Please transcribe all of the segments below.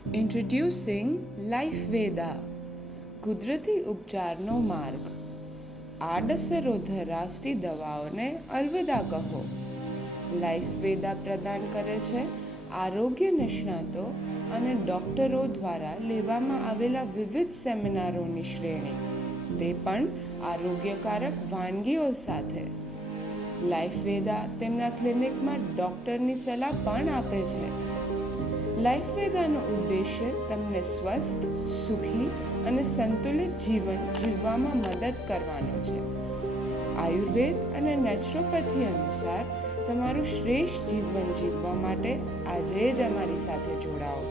ઇન્ટ્રોડ્યુસિંગ life Veda, કુદરતી ઉપચારનો માર્ગ. આડઅસરો ધરાવતી દવાઓને અલવિદા કહો. લાઈફ વેદા પ્રદાન કરે છે આરોગ્ય નિષ્ણાતો અને ડૉક્ટરો દ્વારા લેવામાં આવેલા વિવિધ સેમિનારોની શ્રેણી, તે પણ આરોગ્યકારક વાનગીઓ સાથે. લાઈફ વેદા તેમના ક્લિનિકમાં ડૉક્ટરની સલાહ પણ આપે છે. લાઈફ વેદાનો ઉદ્દેશ્ય તમને સ્વસ્થ, સુખી અને સંતુલિત જીવન જીવવામાં મદદ કરવાનો છે. આયુર્વેદ અને નેચરોપેથી અનુસાર તમારું શ્રેષ્ઠ જીવન જીવવા માટે આજે જ અમારી સાથે જોડાઓ.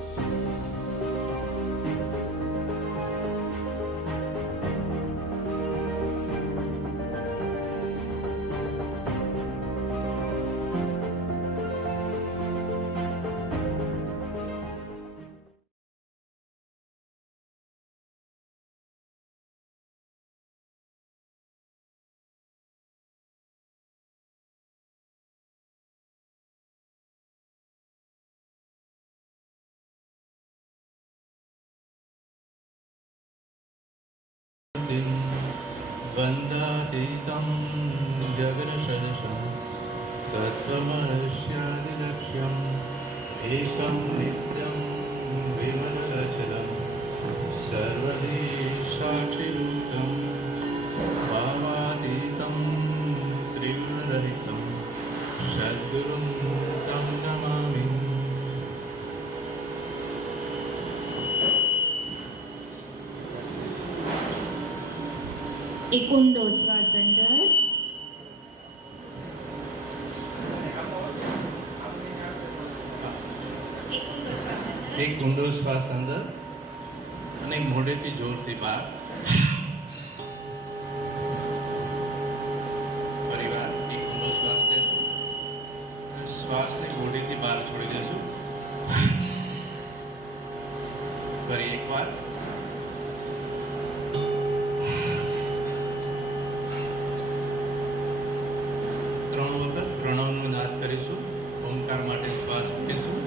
वन्दातीतं गगनसदृशं तत्त्वमनस्यादिलक्ष्यम् एकं नित्यं विमलरचलं सर्वधी साक्षिभूतं भावातीतं त्रिगुणरहितं सद्गुरुं तं नमामि. एक ઊંડો શ્વાસ અંદર, એક ઊંડો શ્વાસ અંદર અને મોઢેથી જોરથી બહાર. ફરીવાર એક ઊંડો શ્વાસ લેશું, શ્વાસને મોઢેથી બહાર છોડી દેશું. ફરી એકવાર. ત્રણ વખત પ્રણવનો નાદ કરીશું. ઓમકાર માટે શ્વાસ મૂકીશું.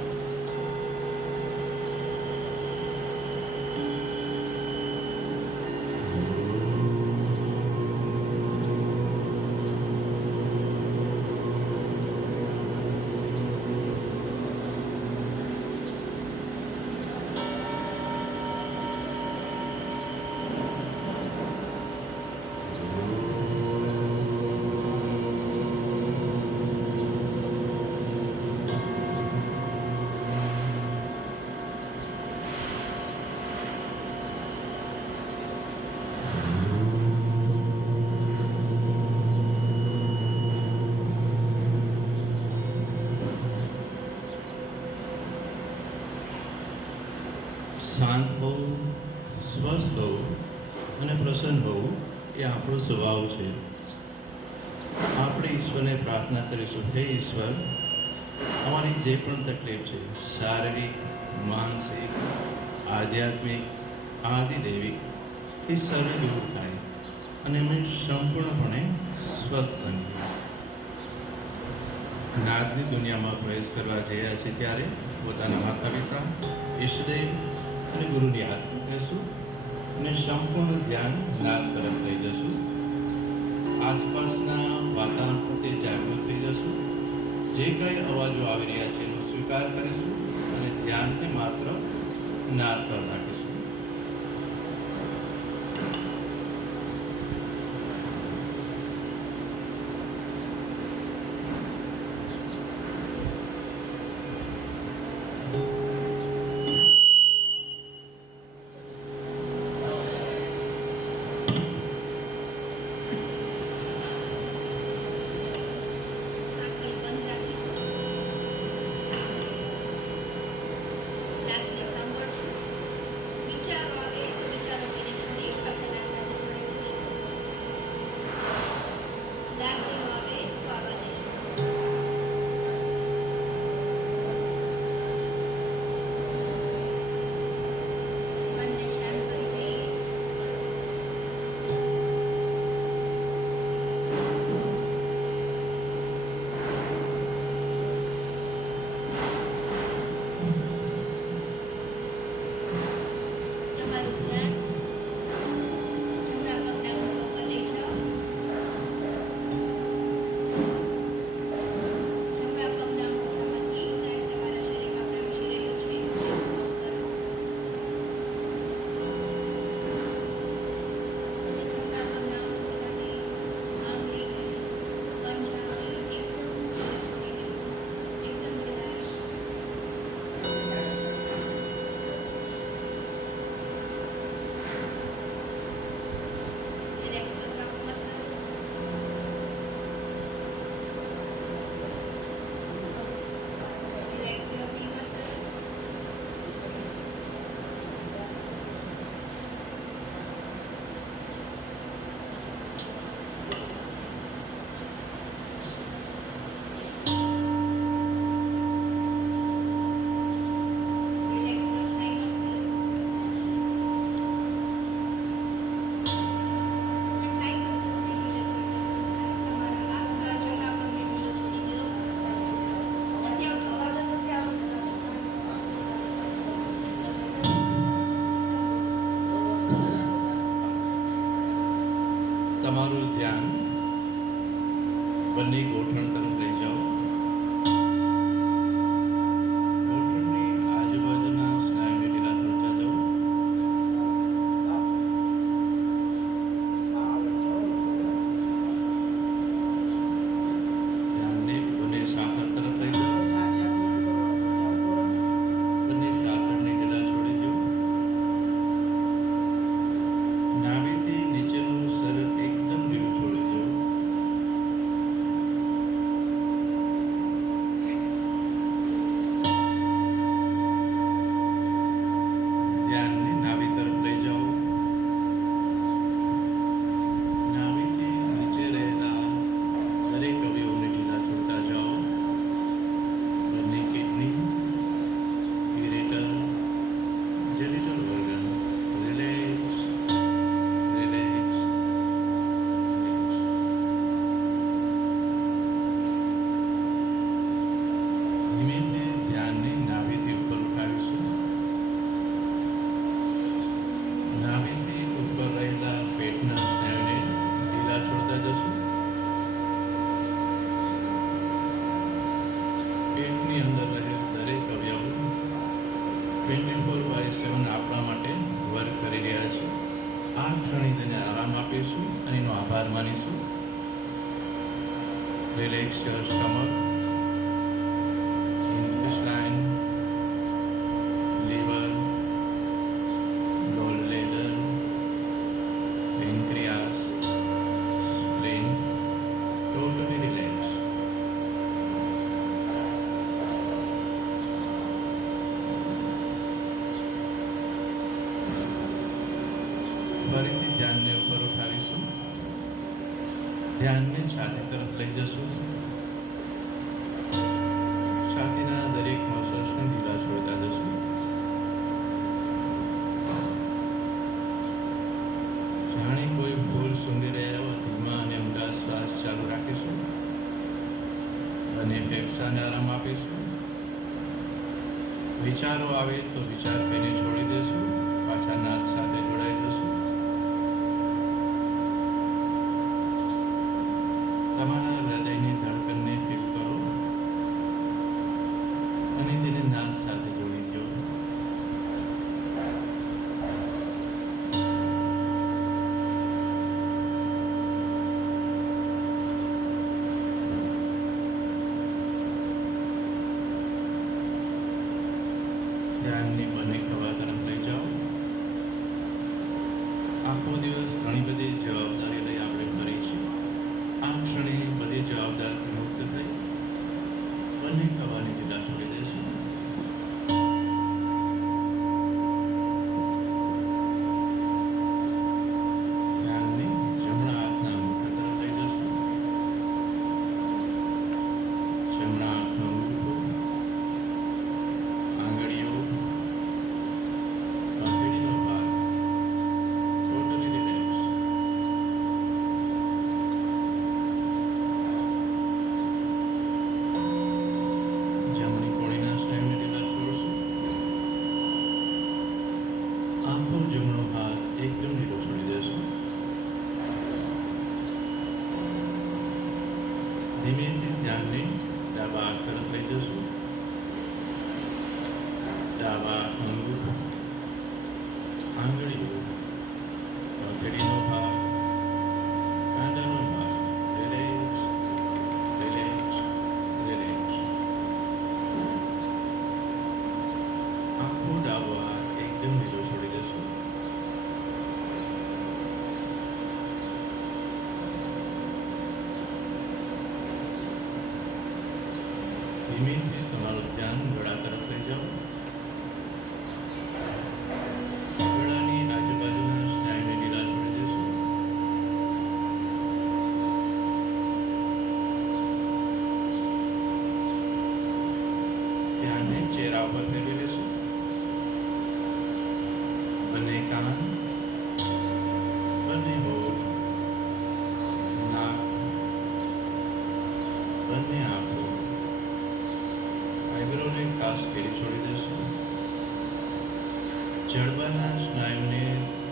શાંત હોવું, સ્વસ્થ હોવું અને પ્રસન્ન હોવું એ આપણો સ્વભાવ છે. આપણે ઈશ્વરને પ્રાર્થના કરીશું, હે ઈશ્વર, અમારી જે પણ તકલીફ છે, શારીરિક, માનસિક, આધ્યાત્મિક, આદિદૈવિક, એ સર્વે દૂર થાય અને અમે સંપૂર્ણપણે સ્વસ્થ બનીએ. નાદની દુનિયામાં પ્રવેશ કરવા જઈ રહ્યા છે ત્યારે પોતાના માતા પિતા, ઈષ્ટદેવ અને ગુરુની યાદ કરીશું અને સંપૂર્ણ ધ્યાન નાદ તરફ લઈ જશું. આસપાસના વાતાવરણ પ્રત્યે જાગૃત થઈ જશું. જે કંઈ અવાજો આવી રહ્યા છે એનો સ્વીકાર કરીશું અને ધ્યાનને માત્ર નાદ પર રાખીશું. નાકને સાંભળશું. તમારું ધ્યાન જમણા પગના ઘૂંટણ પર લઈ જાઓ. જમણા પગના અંગૂઠામાંથી કંઈક તમારા શરીરમાં પ્રવેશી રહ્યો છે તે અનુભવ કરો. અને જમણા પગના અંગૂઠાની આંગળીને પંજાની એકદમ ઢીલો છોડી દો. એકદમ relax. Relax your calf muscles. Relax your knee muscles. Relax your thigh muscles. અને thigh musclesને ઢીલા છોડતા છોડતા તમારા આખા જમણા પગને ઢીલો છોડી દો. નથી આવતો અવાજ? તમારું ધ્યાન બંને ગોઠણ તરફ લઈ જાઓ. ગોઠણની આજુબાજુના સ્નાયુને ઢીલા થોડતા જાઓ. ધ્યાનને બંને સાંકળ તરફ લઈ જાઓ. બંને સાંકળને ઢીલા છોડી દો. નાભીથી નીચેનું સ્તર એકદમ ઢીલું છોડી દો. ધ્યાનને નાભી તરફ લઈ જાઓ. નાભીથી નીચે રહેલા દરેક અવયવોને ઢીલા છોડતા જાઓ. બંને kidney, ureter, genital organ relax, relax, relax. ધીમેથી ધ્યાનને નાભીથી ઉપર ઉઠાવીશું. નાભીથી ઉપર રહેલા પેટના સ્નાયુને ઢીલા છોડતા જશું. પેટની અંદર રહેલ દરેક અવયવ 24/7 આપણા માટે વર્ક કરી રહ્યા છે. આ ક્ષણે તેને આરામ આપીશું અને એનો આભાર માનીશું. Relax your stomach, intestine, liver, gallbladder, pancreas, spleen, totally relax. ફરીથી ધ્યાનને ઉપર ઉઠાવીશું. ધ્યાનને છાતી તરફ લઈ જશું. છાતીના દરેક મસલ્સને ઢીલા છોડતા જશું. જાણે કોઈ ફૂલ સૂંઘી રહ્યા હોય ધીમા અને ઊંડા શ્વાસ ચાલુ રાખીશું. બંને ફેફસાને આરામ આપીશું. વિચારો આવે તો વિચાર કરીને છોડી દેશું. પાછા નાદ સાથે જોડાઈ જશું. તમારા હૃદયની ધડકનને ફીલ કરો અને તેને નાદ સાથે જોડી દો. ધ્યાનની બંને ખભા તરફ લઈ જાઓ. આખો દિવસ ઘણી બધી જવાબદારી લઈ આપણે ફરી છીએ. આ ક્ષણે બધી જવાબદારી મુક્ત થઈ બંને ખભાને ઢીલા છોડી દઈશું. ધ્યાનને જમણા હાથના અંગૂઠા તરફ લઈ જશું. જમણા હાથનો અંગૂઠો, આંગળીઓ, હથેળીનો ભાગ ટોટલી રિલેક્સ. જમણી કોણીના સ્નાયુ એકદમ લીલો છોડી દેશું. ધીમેથી ધ્યાનને ડાબા હાથ તરફ લઈ જશું. ડાબા અંગૂઠો, આંગળીઓ, હથેળીનો ભાગ, કાંડાનો ભાગ, રિલેક્સ, રિલેક્સ, રિલેક્સ. આખો ડાબો હાથ એકદમ લીલો છોડી દેશું. ધીમેથી તમારું ધ્યાન ગળા તરફ લઈ જાઓ. ગળાની આજુબાજુના સ્નાયુને ઢીલા છોડી દેશું. ધ્યાનને ચહેરા ઉપર ફેરવી લેશું. બંને કાન, બંને હોઠ, નાક, બંને આંખો, આઈબ્રોને ખાસ ફેરી છોડી દેશું. જડબાના સ્નાયુને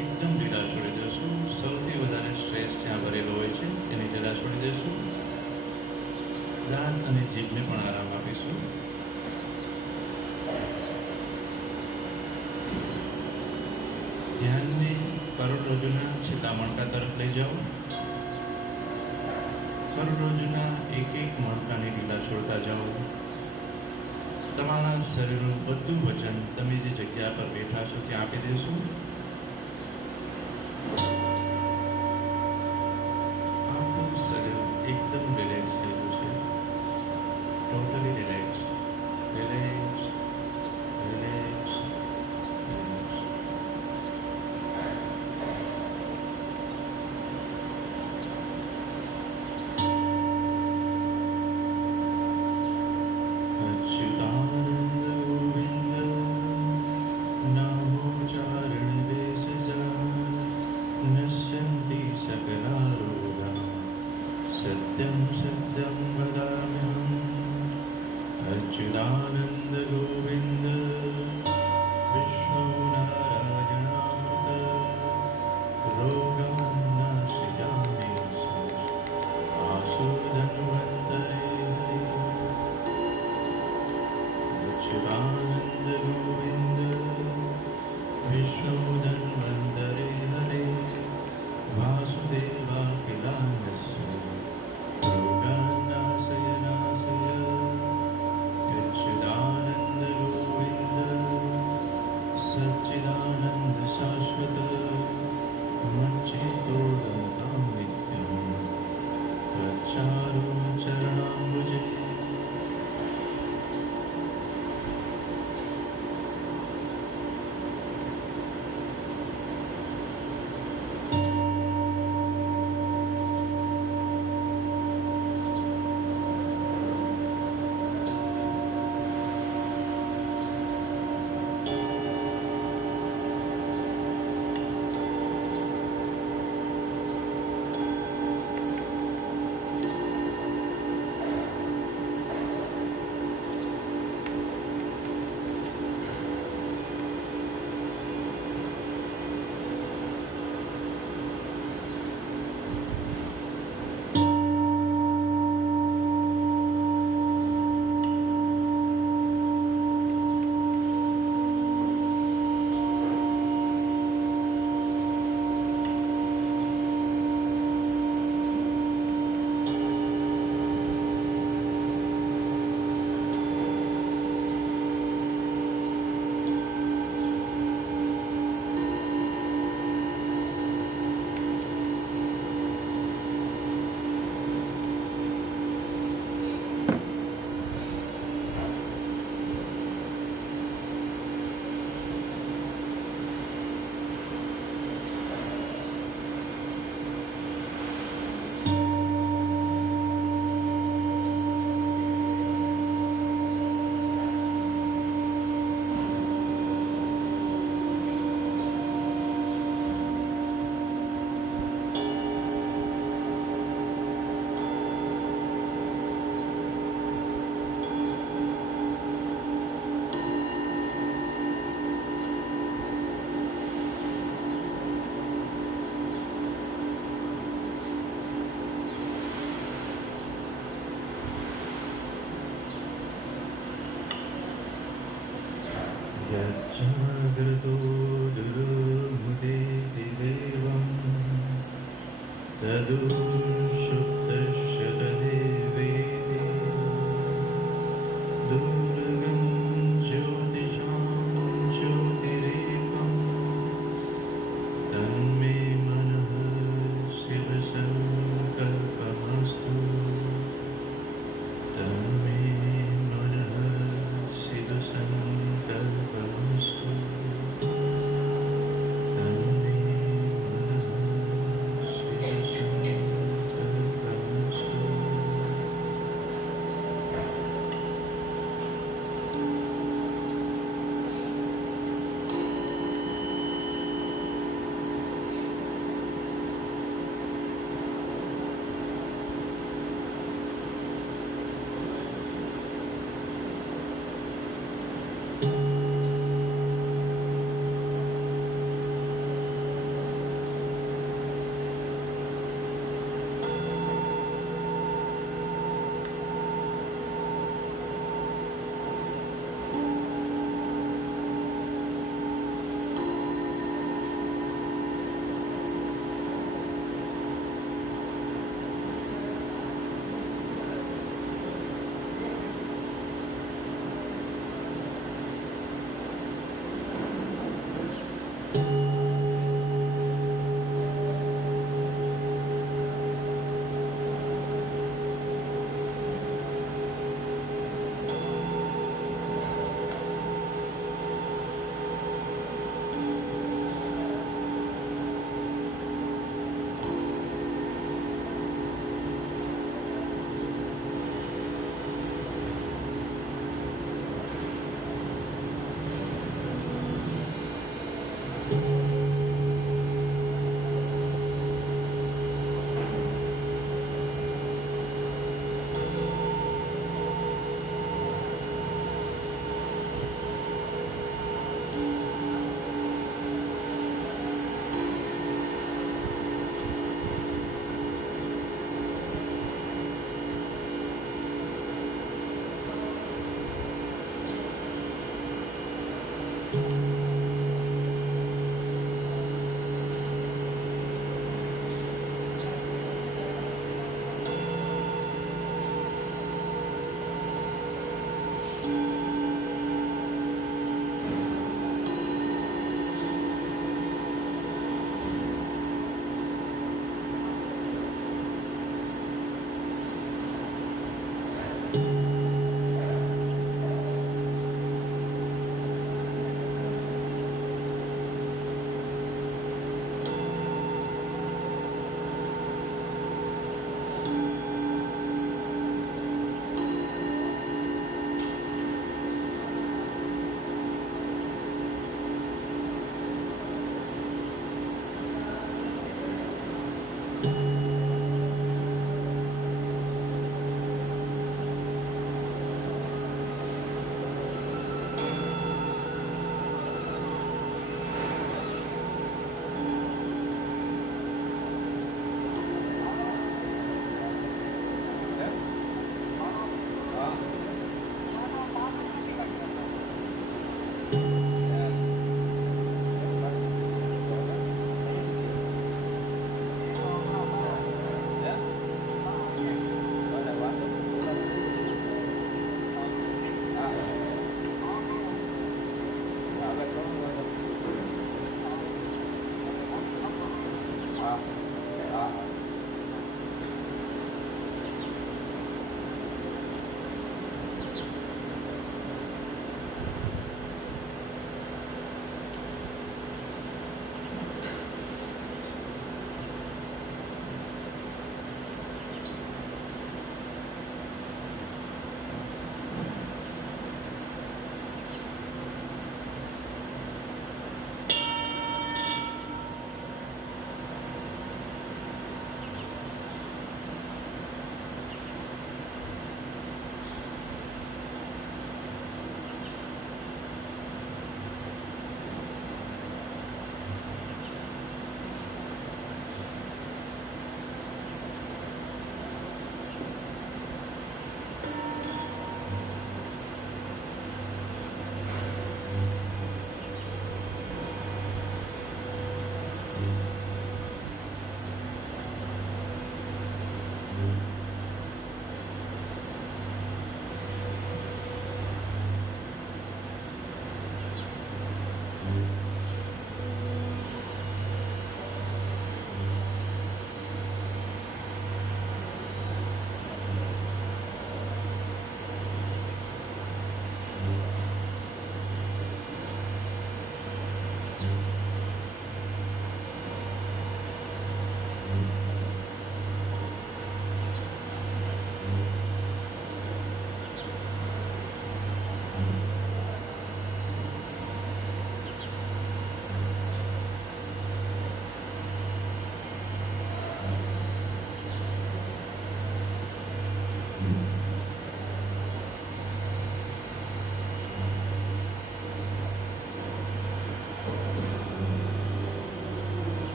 એકદમ ઢીલા છોડી દેશું. સૌથી વધારે સ્ટ્રેસ જ્યાં ભરેલો હોય છે તેને ઢીલા છોડી દેશું. દાંત અને જીભને પણ આરામ આપીશું. ધ્યાનને કરોડરજ્જુના છેલ્લા મણકા તરફ લઈ જાઓ. કરોડરજ્જુના એક એક મણકાને ઢીલા છોડતા જાઓ. તમારા શરીરનું બધું વજન તમે જે જગ્યા પર બેઠા છો ત્યાં આપી દેશું. આખું શરીર એકદમ રિલેક્સ થયેલું છે. Totally relax, relax, relax, relax. Achyutananda Govinda नामोच्चारण देशजा नश्यन्ति सकला रोगा सत्यं सत्यं वदाम्यहम्. अच्युतानंद गोविंद विष्णु नारायणामृत रोगमन्नाशिजामि आसु धन्वन्तरे हरि. अच्युतानंद गोविंद विष्णु धन्वन्तरे हरे वासुदेवाखिलानस्य रोगान्नाशय नाशय. अच्युतानंद गोविंद सच्चिदानंद शाश्वत मच्चित्तोदन्तं नित्यं त्वच्चारु चरणाम्बुजे. जाग्रतो दुर्मुदेति देवं तदुषुप्तस्य तदेवेति दुर्गं ज्योतिषां ज्योतिरेकं तन्मे मनः शिवसङ्कल्पमस्तु तन्मे मनः शिवसङ्कल्पमस्तु तन्मे मनः शिवसङ्कल्पमस्तु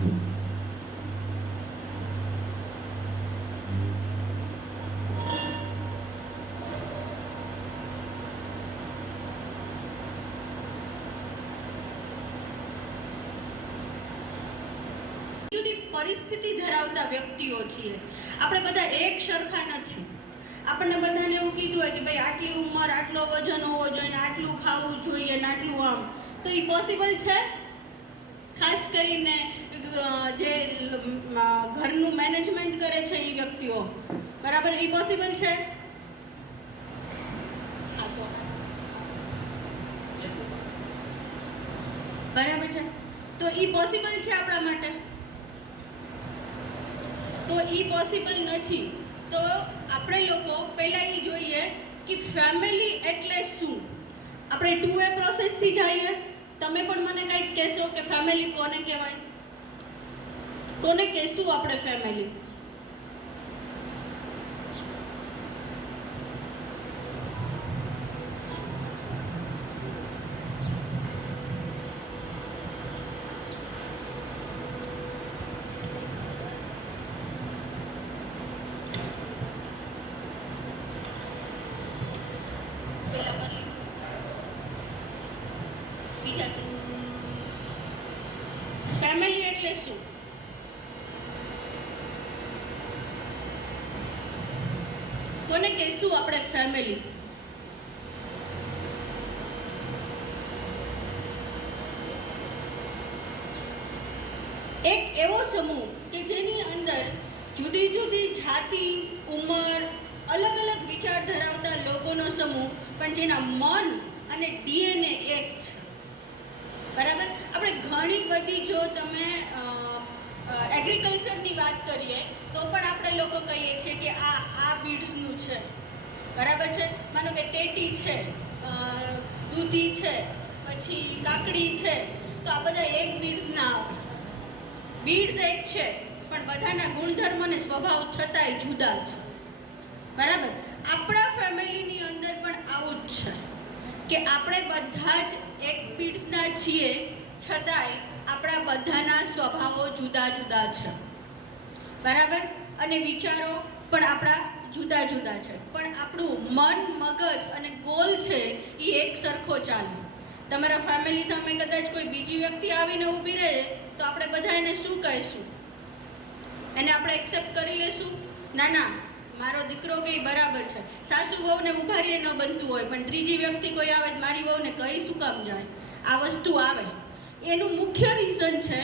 જુદી પરિસ્થિતિ ધરાવતા વ્યક્તિઓ છીએ. આપણે બધા એક સરખા નથી. આપણને બધાને એવું કીધું હોય કે ભાઈ આટલી ઉંમર, આટલો વજન હોવો જોઈએ, આટલું ખાવું જોઈએ, આટલું આમ, તો એ પોસિબલ છે? ખાસ કરીને જે ઘરનું મેનેજમેન્ટ કરે છે એ વ્યક્તિઓ, બરાબર, એ પોસિબલ છે? બરાબર છે. તો એ પોસિબલ છે આપણા માટે? તો એ પોસિબલ નથી. તો આપણે લોકો પહેલાં એ જોઈએ કે ફેમિલી એટલે શું. આપણે 2 વે પ્રોસેસથી જઈએ. તમે પણ મને કંઈક કહેશો કે ફેમિલી કોને કહેવાય? કોને કહેશું આપણે ફેમિલી? ફેમિલી એટલે શું? કોને કહેશું આપણે ફેમિલી? એક એવો સમૂહ કે જેની અંદર જુદી જુદી જાતિ, ઉંમર, અલગ અલગ વિચાર ધરાવતા લોકોનો સમૂહ, પણ જેના મન અને ડીએનએ એક છે. બરાબર. આપણે ઘણી બધી, જો તમે એગ્રીકલ્ચરની વાત કરીએ તો પણ આપણે લોકો કહીએ છીએ કે આ બીડ્સનું છે. બરાબર છે. માનો કે ટેટી છે, દૂધી છે, પછી કાકડી છે, તો આ બધા એક બીડ્સના આવે. બીડ્સ એક છે, પણ બધાના ગુણધર્મ અને સ્વભાવ છતાંય જુદા છે. બરાબર. આપણા ફેમિલીની અંદર પણ આવું જ છે કે આપણે બધા જ એક બીડ્સના છીએ, છતાંય આપણા બધાના સ્વભાવો જુદા જુદા છે. બરાબર. અને વિચારો પણ આપણા જુદા જુદા છે, પણ આપણું મન, મગજ અને ગોલ છે એ એક સરખો ચાલે. તમારા ફેમિલી સામે કદાચ કોઈ બીજી વ્યક્તિ આવીને ઊભી રહે તો આપણે બધા એને શું કહીશું? એને આપણે એક્સેપ્ટ કરી લેશું? ના ના, મારો દીકરો કે બરાબર છે. સાસુ વહુને ઊભા રહીએ ન બનતું હોય, પણ ત્રીજી વ્યક્તિ કોઈ આવે મારી વહુને કહી શું કામ જાય? આ વસ્તુ આવે. એનું મુખ્ય રીઝન છે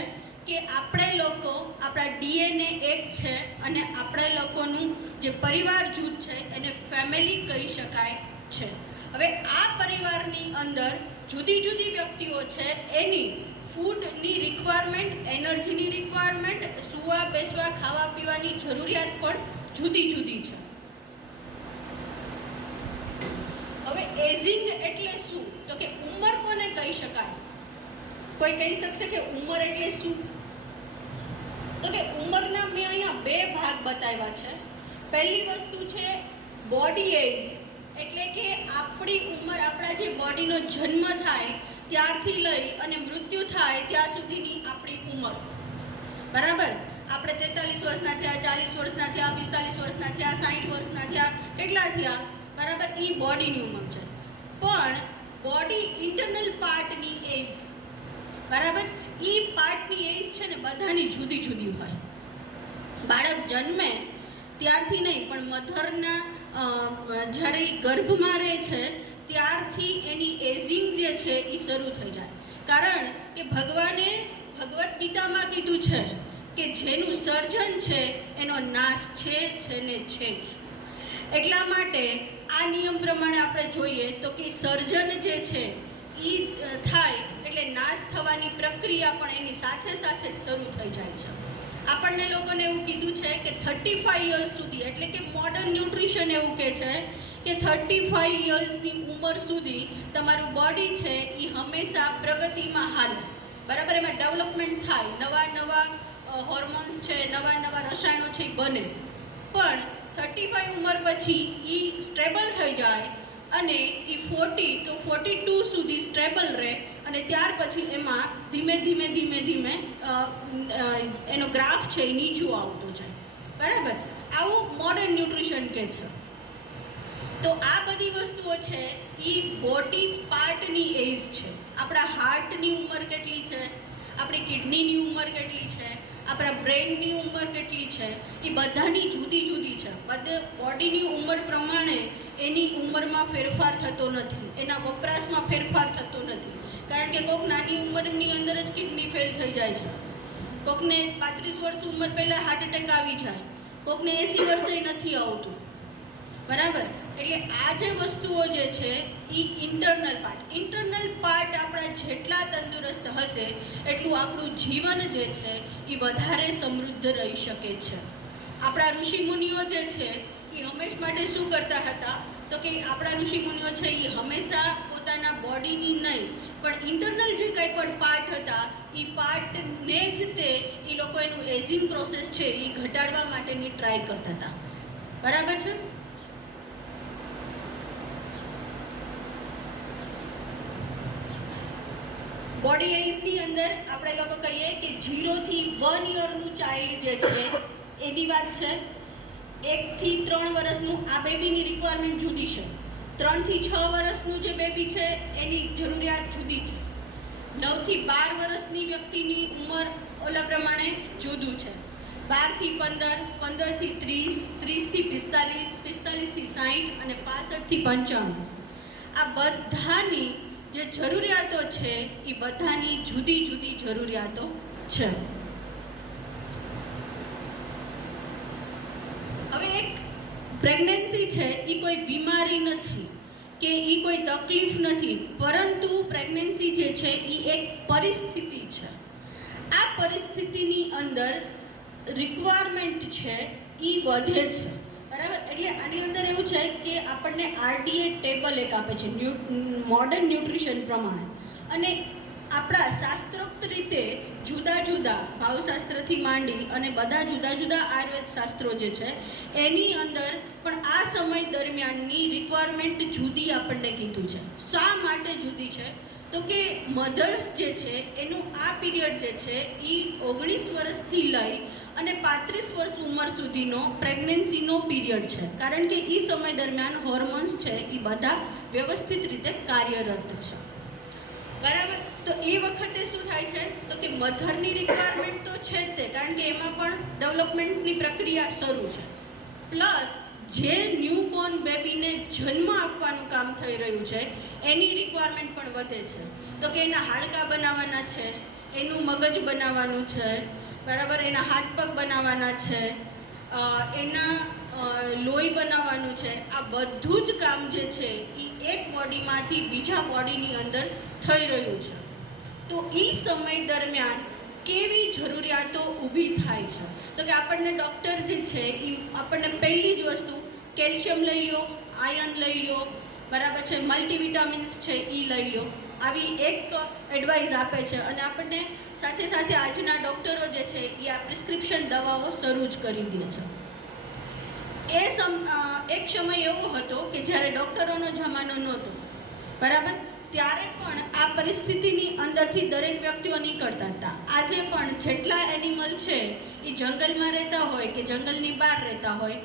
કે આપણે લોકો, આપણા ડીએનએ એક છે, અને આપણે લોકોનું જે પરિવાર જૂથ છે એને ફેમિલી કહી શકાય છે. હવે આ પરિવારની અંદર જુદી જુદી વ્યક્તિઓ છે, એની ફૂડની રિક્વાયરમેન્ટ, એનર્જીની રિક્વાયરમેન્ટ, સૂવા બેસવા, ખાવા પીવાની જરૂરિયાત પણ જુદી જુદી છે. હવે એજિંગ એટલે શું? તો કે ઉંમર કોને કહી શકાય? કોઈ કહી શકશે કે ઉંમર એટલે શું? તો કે ઉંમરના મેં અહીંયા 2 ભાગ બતાવ્યા છે. પહેલી વસ્તુ છે બોડી એજ, એટલે કે આપણી ઉંમર, આપણા જે બોડીનો જન્મ થાય ત્યારથી લઈ અને મૃત્યુ થાય ત્યાં સુધીની આપણી ઉંમર. બરાબર. આપણે 43 વર્ષના થયા, 40 વર્ષના થયા, 45 વર્ષના થયા, 60 વર્ષના થયા, કેટલા થયા? બરાબર. એ બોડીની ઉંમર છે. પણ બોડી ઇન્ટરનલ પાર્ટની એજ, બરાબર, એ પાર્ટની એજ છે ને બધાની જુદી જુદી હોય. બાળક જન્મે ત્યારથી નહીં, પણ મધરના જ્યારે ગર્ભમાં રહે છે ત્યારથી એની એજિંગ જે છે એ શરૂ થઈ જાય. કારણ કે ભગવાને ભગવદ્ ગીતામાં કીધું છે કે જેનું સર્જન છે એનો નાશ છે ને છે જ. એટલા માટે આ નિયમ પ્રમાણે આપણે જોઈએ તો કે સર્જન જે છે એ થાય એટલે નાશ થવાની પ્રક્રિયા પણ એની સાથે સાથે જ શરૂ થઈ જાય છે. આપણને લોકોને એવું કીધું છે કે 35 યર્સ સુધી, એટલે કે મોડર્ન ન્યુટ્રિશન એવું કહે છે કે 35 યર્સની ઉંમર સુધી તમારું બોડી છે એ હંમેશા પ્રગતિમાં હાલે. બરાબર. એમાં ડેવલપમેન્ટ થાય, નવા નવા હોર્મોન્સ છે, નવા નવા રસાયણો છે એ બને. પણ 35 ઉંમર પછી એ સ્ટેબલ થઈ જાય અને એ 40 તો 42 સુધી સ્ટેબલ રહે, અને ત્યાર પછી એમાં ધીમે ધીમે ધીમે ધીમે એનો ગ્રાફ છે એ નીચું આવતો જાય, બરાબર. આવું મોડર્ન ન્યુટ્રિશન કહે છે. તો આ બધી વસ્તુઓ છે એ બોડી પાર્ટની એજ છે. આપણા હાર્ટની ઉંમર કેટલી છે, આપણી કિડનીની ઉંમર કેટલી છે, આપણા બ્રેઇનની ઉંમર કેટલી છે, એ બધાની જુદી જુદી છે. બધે બોડીની ઉંમર પ્રમાણે એની ઉંમરમાં ફેરફાર થતો નથી, એના વપરાશમાં ફેરફાર થતો નથી. કારણ કે કોઈક નાની ઉંમરની અંદર જ કિડની ફેલ થઈ જાય છે, કોઈકને 35 વર્ષ ઉંમર પહેલાં હાર્ટ એટેક આવી જાય, કોઈકને 80 વર્ષે નથી આવતું, બરાબર. એટલે આ જે વસ્તુઓ જે છે એ ઇન્ટરનલ પાર્ટ આપણા જેટલા તંદુરસ્ત હશે એટલું આપણું જીવન જે છે એ વધારે સમૃદ્ધ રહી શકે છે. આપણા ઋષિમુનિઓ જે છે એ હંમેશ માટે શું કરતા હતા, તો કે આપણા ઋષિમુનિઓ છે એ હંમેશા પોતાના બોડીની નહીં પણ ઇન્ટરનલ જે કંઈ પણ પાર્ટ હતા એ પાર્ટને જ તે એ લોકો એનું એજિંગ પ્રોસેસ છે એ ઘટાડવા માટેની ટ્રાય કરતા હતા, બરાબર છે. બોડી એજની અંદર આપણે લોકો કહીએ કે 0 થી 1 યરનું ચાઇલ્ડ જે છે એની વાત છે. 1 થી 3 વર્ષનું આ બેબીની રિક્વાયરમેન્ટ જુદી છે. 3 થી 6 વર્ષનું જે બેબી છે એની જરૂરિયાત જુદી છે. 9 થી 12 વર્ષની વ્યક્તિની ઉંમર ઓલા પ્રમાણે જુદું છે. 12 થી 15, 15 થી 30, 30 થી 45, 45 થી 60 અને 65 થી 95. આ બધાની જે જરૂરિયાતો છે એ બધાની જુદી જુદી જરૂરિયાતો છે. હવે એક પ્રેગ્નન્સી છે એ કોઈ બીમારી નથી કે એ કોઈ તકલીફ નથી, પરંતુ પ્રેગ્નન્સી જે છે એ એક પરિસ્થિતિ છે. આ પરિસ્થિતિની અંદર રિક્વાયરમેન્ટ છે એ વધે છે, બરાબર. એટલે આની અંદર એવું છે કે આપણને RDA ટેબલ એક આપે છે મોડર્ન ન્યુટ્રિશન પ્રમાણે, અને આપણા શાસ્ત્રોક્ત રીતે જુદા જુદા ભાવશાસ્ત્રથી માંડી અને બધા જુદા જુદા આયુર્વેદ શાસ્ત્રો જે છે એની અંદર પણ આ સમય દરમિયાનની રિક્વાયરમેન્ટ જુદી આપણને કીધું છે. શા માટે જુદી છે, તો કે મધર્સ જે છે એનું આ પીરિયડ જે છે એ 19 વર્ષથી લઈ અને 35 વર્ષ ઉંમર સુધીનો પ્રેગ્નન્સીનો પીરિયડ છે. કારણ કે એ સમય દરમિયાન હોર્મોન્સ છે એ બધા વ્યવસ્થિત રીતે કાર્યરત છે, બરાબર. તો એ વખતે શું થાય છે, તો કે મધરની રિક્વાયરમેન્ટ તો છે જ તે, કારણ કે એમાં પણ ડેવલપમેન્ટની પ્રક્રિયા શરૂ છે. પ્લસ જે ન્યૂબોર્ન બેબીને જન્મ આપવાનું કામ થઈ રહ્યું છે એની રિક્વાયરમેન્ટ પણ વધે છે. તો કે એના હાડકાં બનાવવાના છે, એનું મગજ બનાવવાનું છે, બરાબર, એના હાથ પગ બનાવવાના છે, એના લોહી બનાવવાનું છે. આ બધું જ કામ જે છે એ એક બોડીમાંથી બીજા બોડીની અંદર થઈ રહ્યું છે. તો એ સમય દરમિયાન કેવી જરૂરિયાતો ઊભી થાય છે, તો કે આપણને ડૉક્ટર જે છે એ આપણને પહેલી જ વસ્તુ કેલ્શિયમ લઈ લો, આયર્ન લઈ લો, બરાબર છે, મલ્ટીવિટામિન્સ છે એ લઈ લો, આવી એક એડવાઇસ આપે છે. અને આપણને સાથે સાથે આજના ડૉક્ટરો જે છે એ આ પ્રિસ્ક્રિપ્શન દવાઓ શરૂ જ કરી દે છે. એક સમય એવો હતો કે જ્યારે ડૉક્ટરોનો જમાનો નહોતો, બરાબર, ત્યારે પણ આ પરિસ્થિતિની અંદરથી દરેક વ્યક્તિઓ નીકળતા હતા. આજે પણ જેટલા એનિમલ છે એ જંગલમાં રહેતા હોય કે જંગલની બહાર રહેતા હોય,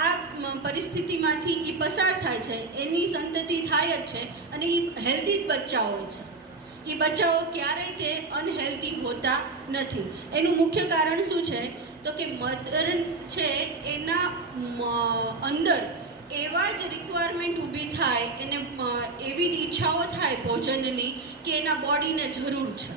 આ પરિસ્થિતિમાંથી એ પસાર થાય છે, એની સંતતિ થાય જ છે અને એ હેલ્ધી જ બચ્ચા હોય છે. એ બચ્ચાઓ ક્યારેય તે અનહેલ્ધી હોતા નથી. એનું મુખ્ય કારણ શું છે, તો કે મધર છે એના અંદર એવા જ રિક્વાયરમેન્ટ ઊભી થાય, એને એવી જ ઈચ્છાઓ થાય ભોજનની કે એના બોડીને જરૂર છે.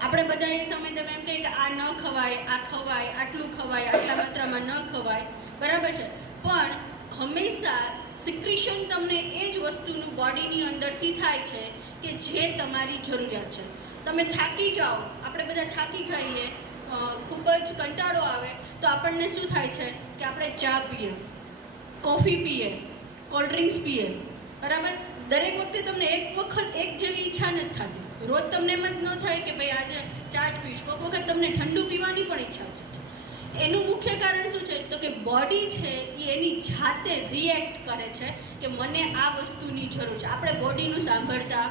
આપણે બધા એ સમય તમે એમ કહીએ કે આ ન ખવાય, આ ખવાય, આટલું ખવાય, આટલા માત્રામાં ન ખવાય, બરાબર છે. પણ હંમેશા સિક્રિશન તમને એ જ વસ્તુનું બોડીની અંદરથી થાય છે કે જે તમારી જરૂરિયાત છે. તમે થાકી જાઓ, આપણે બધા થાકી જઈએ, ખૂબ જ કંટાળો આવે તો આપણને શું થાય છે કે આપણે ચા પીએ, કોફી પીએ, કોલ્ડ ડ્રિંક્સ પીએ, બરાબર. દરેક વખતે તમને એક વખત એક જેવી ઈચ્છા નથી થતી. રોજ તમને એમ જ ન થાય કે ભાઈ આજે ચા જ પીશ, કોઈક વખત તમને ઠંડુ પીવાની પણ ઈચ્છા થાય છે. એનું મુખ્ય કારણ શું છે, તો કે બોડી છે એ એની જાતે રિએક્ટ કરે છે કે મને આ વસ્તુની જરૂર છે. આપણે બોડીનું સાંભળતા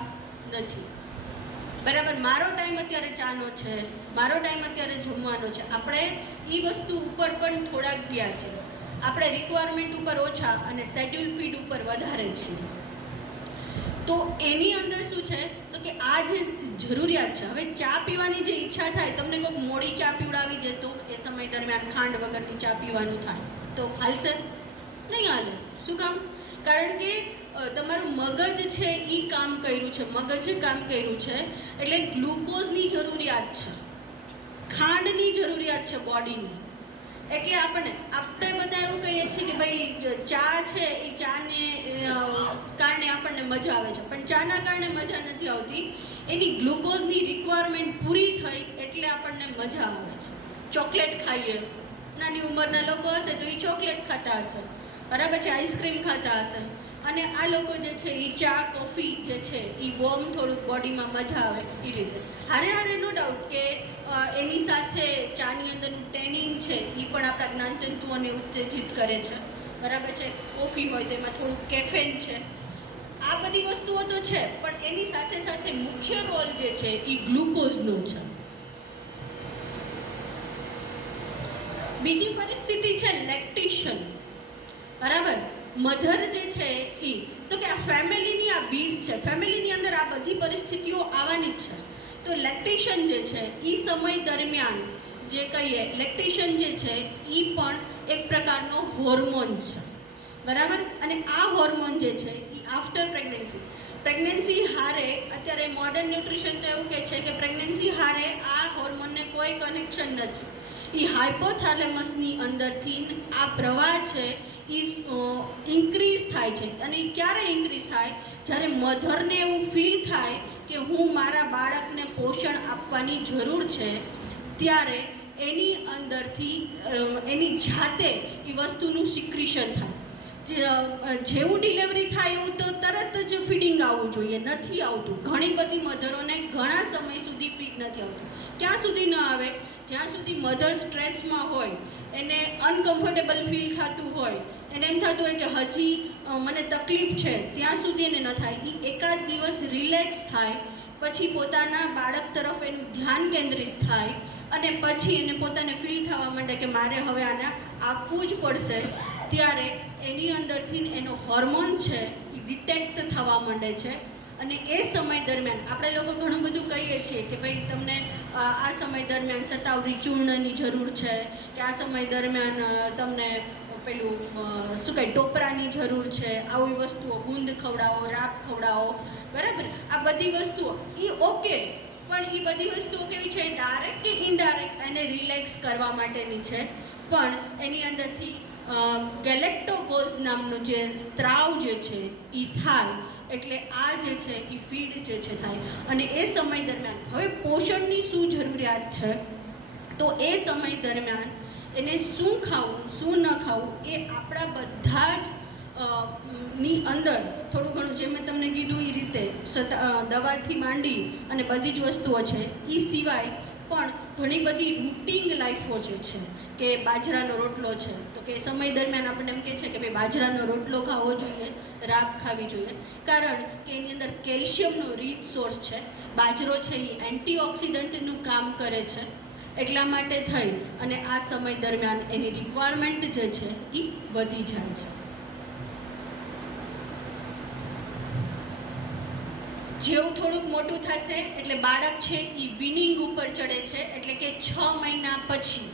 નથી. બરાબર, મારો ટાઈમ અત્યારે ચાનો છે, મારો ટાઈમ અત્યારે જમવાનો છે. આપણે એ વસ્તુ ઉપર પણ થોડાક ગયા છે. આપણે રિક્વાયરમેન્ટ ઉપર ઓછા અને શેડ્યુલ ફીડ ઉપર વધારે છીએ. તો એની અંદર શું છે તો કે આ જે જરૂરિયાત છે, હવે ચા પીવાની જે ઈચ્છા થાય, તમને કોઈક મોડી ચા પીવડાવી દે તો એ સમય દરમિયાન ખાંડ વગરની ચા પીવાનું થાય તો હાલશે? નહીં હાલે. શું કામ? કારણ કે તમારું મગજ છે એ કામ કર્યું છે, મગજે કામ કર્યું છે, એટલે ગ્લુકોઝની જરૂરિયાત છે, ખાંડની જરૂરિયાત છે બોડીની. એટલે આપણે બધા એવું કહીએ છીએ કે ભાઈ ચા છે એ ચાને કારણે આપણને મજા આવે છે, પણ ચાના કારણે મજા નથી આવતી. એની ગ્લુકોઝની રિક્વાયરમેન્ટ પૂરી થઈ એટલે આપણને મજા આવે છે. ચોકલેટ ખાઈએ, નાની ઉંમરના લોકો હશે તો એ ચોકલેટ ખાતા હશે, બરાબર છે, આઈસ્ક્રીમ ખાતા હશે. અને આ લોકો જે છે એ ચા કોફી જે છે એ વોર્મ થોડુંક બોડીમાં મજા આવે એ રીતે. હારે નો ડાઉટ કે એની સાથે ચાની અંદરનું ટેનિન છે એ પણ આપણા જ્ઞાનતંતુઓને ઉત્તેજિત કરે છે, બરાબર છે. કોફી હોય તો એમાં થોડુંક કેફેન છે. આ બધી વસ્તુઓ તો છે, પણ એની સાથે સાથે મુખ્ય રોલ જે છે એ ગ્લુકોઝનો છે. બીજી પરિસ્થિતિ છે લેક્ટેશન, બરાબર. મધર જે છે એ તો કે આ ફેમિલીની આ બીડ્સ છે, ફેમિલીની અંદર આ બધી પરિસ્થિતિઓ આવવાની જ છે. તો લેક્ટેશન જે છે એ સમય દરમિયાન જે કહીએ, લેક્ટેશન જે છે એ પણ એક પ્રકારનો હોર્મોન છે, બરાબર. અને આ હોર્મોન જે છે એ આફ્ટર પ્રેગ્નન્સી હારે, અત્યારે મોડર્ન ન્યુટ્રિશન તો એવું કહે છે કે પ્રેગ્નન્સી હારે આ હોર્મોનને કોઈ કનેક્શન નથી. એ હાઇપોથેલેમસની અંદરથી આ પ્રવાહ છે એ ઇન્ક્રીઝ થાય છે. અને એ ક્યારે ઇન્ક્રીઝ થાય? જ્યારે મધરને એવું ફીલ થાય કે હું મારા બાળકને પોષણ આપવાની જરૂર છે, ત્યારે એની અંદરથી એની જાતે એ વસ્તુનું સિક્રિશન થાય. જેવું ડિલિવરી થાય એવું તો તરત જ ફીડિંગ આવવું જોઈએ, નથી આવતું. ઘણી બધી મધરોને ઘણા સમય સુધી ફીડ નથી આવતું. ક્યાં સુધી ન આવે? જ્યાં સુધી મધર સ્ટ્રેસમાં હોય, એને અનકમ્ફર્ટેબલ ફીલ થતું હોય, એને એમ થતું હોય કે હજી મને તકલીફ છે, ત્યાં સુધી એને ન થાય. એ એકાદ દિવસ રિલેક્સ થાય, પછી પોતાના બાળક તરફ એનું ધ્યાન કેન્દ્રિત થાય, અને પછી એને પોતાને ફીલ થવા માંડે કે મારે હવે આને આપવું જ પડશે, ત્યારે એની અંદરથી એનો હોર્મોન છે એ ડિટેક્ટ થવા માંડે છે. અને એ સમય દરમિયાન આપણે લોકો ઘણું બધું કહીએ છીએ કે ભાઈ તમને આ સમય દરમિયાન શતાવરી ચૂર્ણની જરૂર છે, કે આ સમય દરમિયાન તમને પેલું શું કહે ટોપરાની જરૂર છે, આવી વસ્તુઓ, ગુંદ ખવડાવો, રાબ ખવડાવો, બરાબર. આ બધી વસ્તુઓ એ ઓકે, પણ એ બધી વસ્તુઓ કેવી છે? ડાયરેક્ટ કે ઇનડાયરેક્ટ એને રિલેક્સ કરવા માટેની છે. પણ એની અંદરથી ગેલેક્ટોકોઝ નામનો જે સ્ત્રાવ જે છે એ થાય, એટલે આ જે છે એ ફીડ જે છે થાય. અને એ સમય દરમિયાન હવે પોષણની શું જરૂરિયાત છે, તો એ સમય દરમિયાન એને શું ખાવું, શું ન ખાવું, એ આપણા બધા જ ની અંદર થોડું ઘણું, જે મેં તમને કીધું એ રીતે દવાથી માંડી અને બધી જ વસ્તુઓ છે. એ સિવાય પણ ઘણી બધી રૂટિંગ લાઈફો જે છે, કે બાજરાનો રોટલો છે, તો કે સમય દરમિયાન આપણને એમ કહે છે કે ભાઈ બાજરાનો રોટલો ખાવો જોઈએ, રાબ ખાવી જોઈએ, કારણ કે એની અંદર કેલ્શિયમનો રીચ સોર્સ છે. બાજરો છે એ એન્ટીઓક્સિડન્ટનું કામ કરે છે, એટલા માટે થઈ અને આ સમય દરમિયાન એની રિક્વાયરમેન્ટ જે છે એ વધી જાય છે. જેવું થોડુંક મોટું થશે એટલે બાળક છે એ વિનિંગ ઉપર ચડે છે, એટલે કે 6 મહિના પછી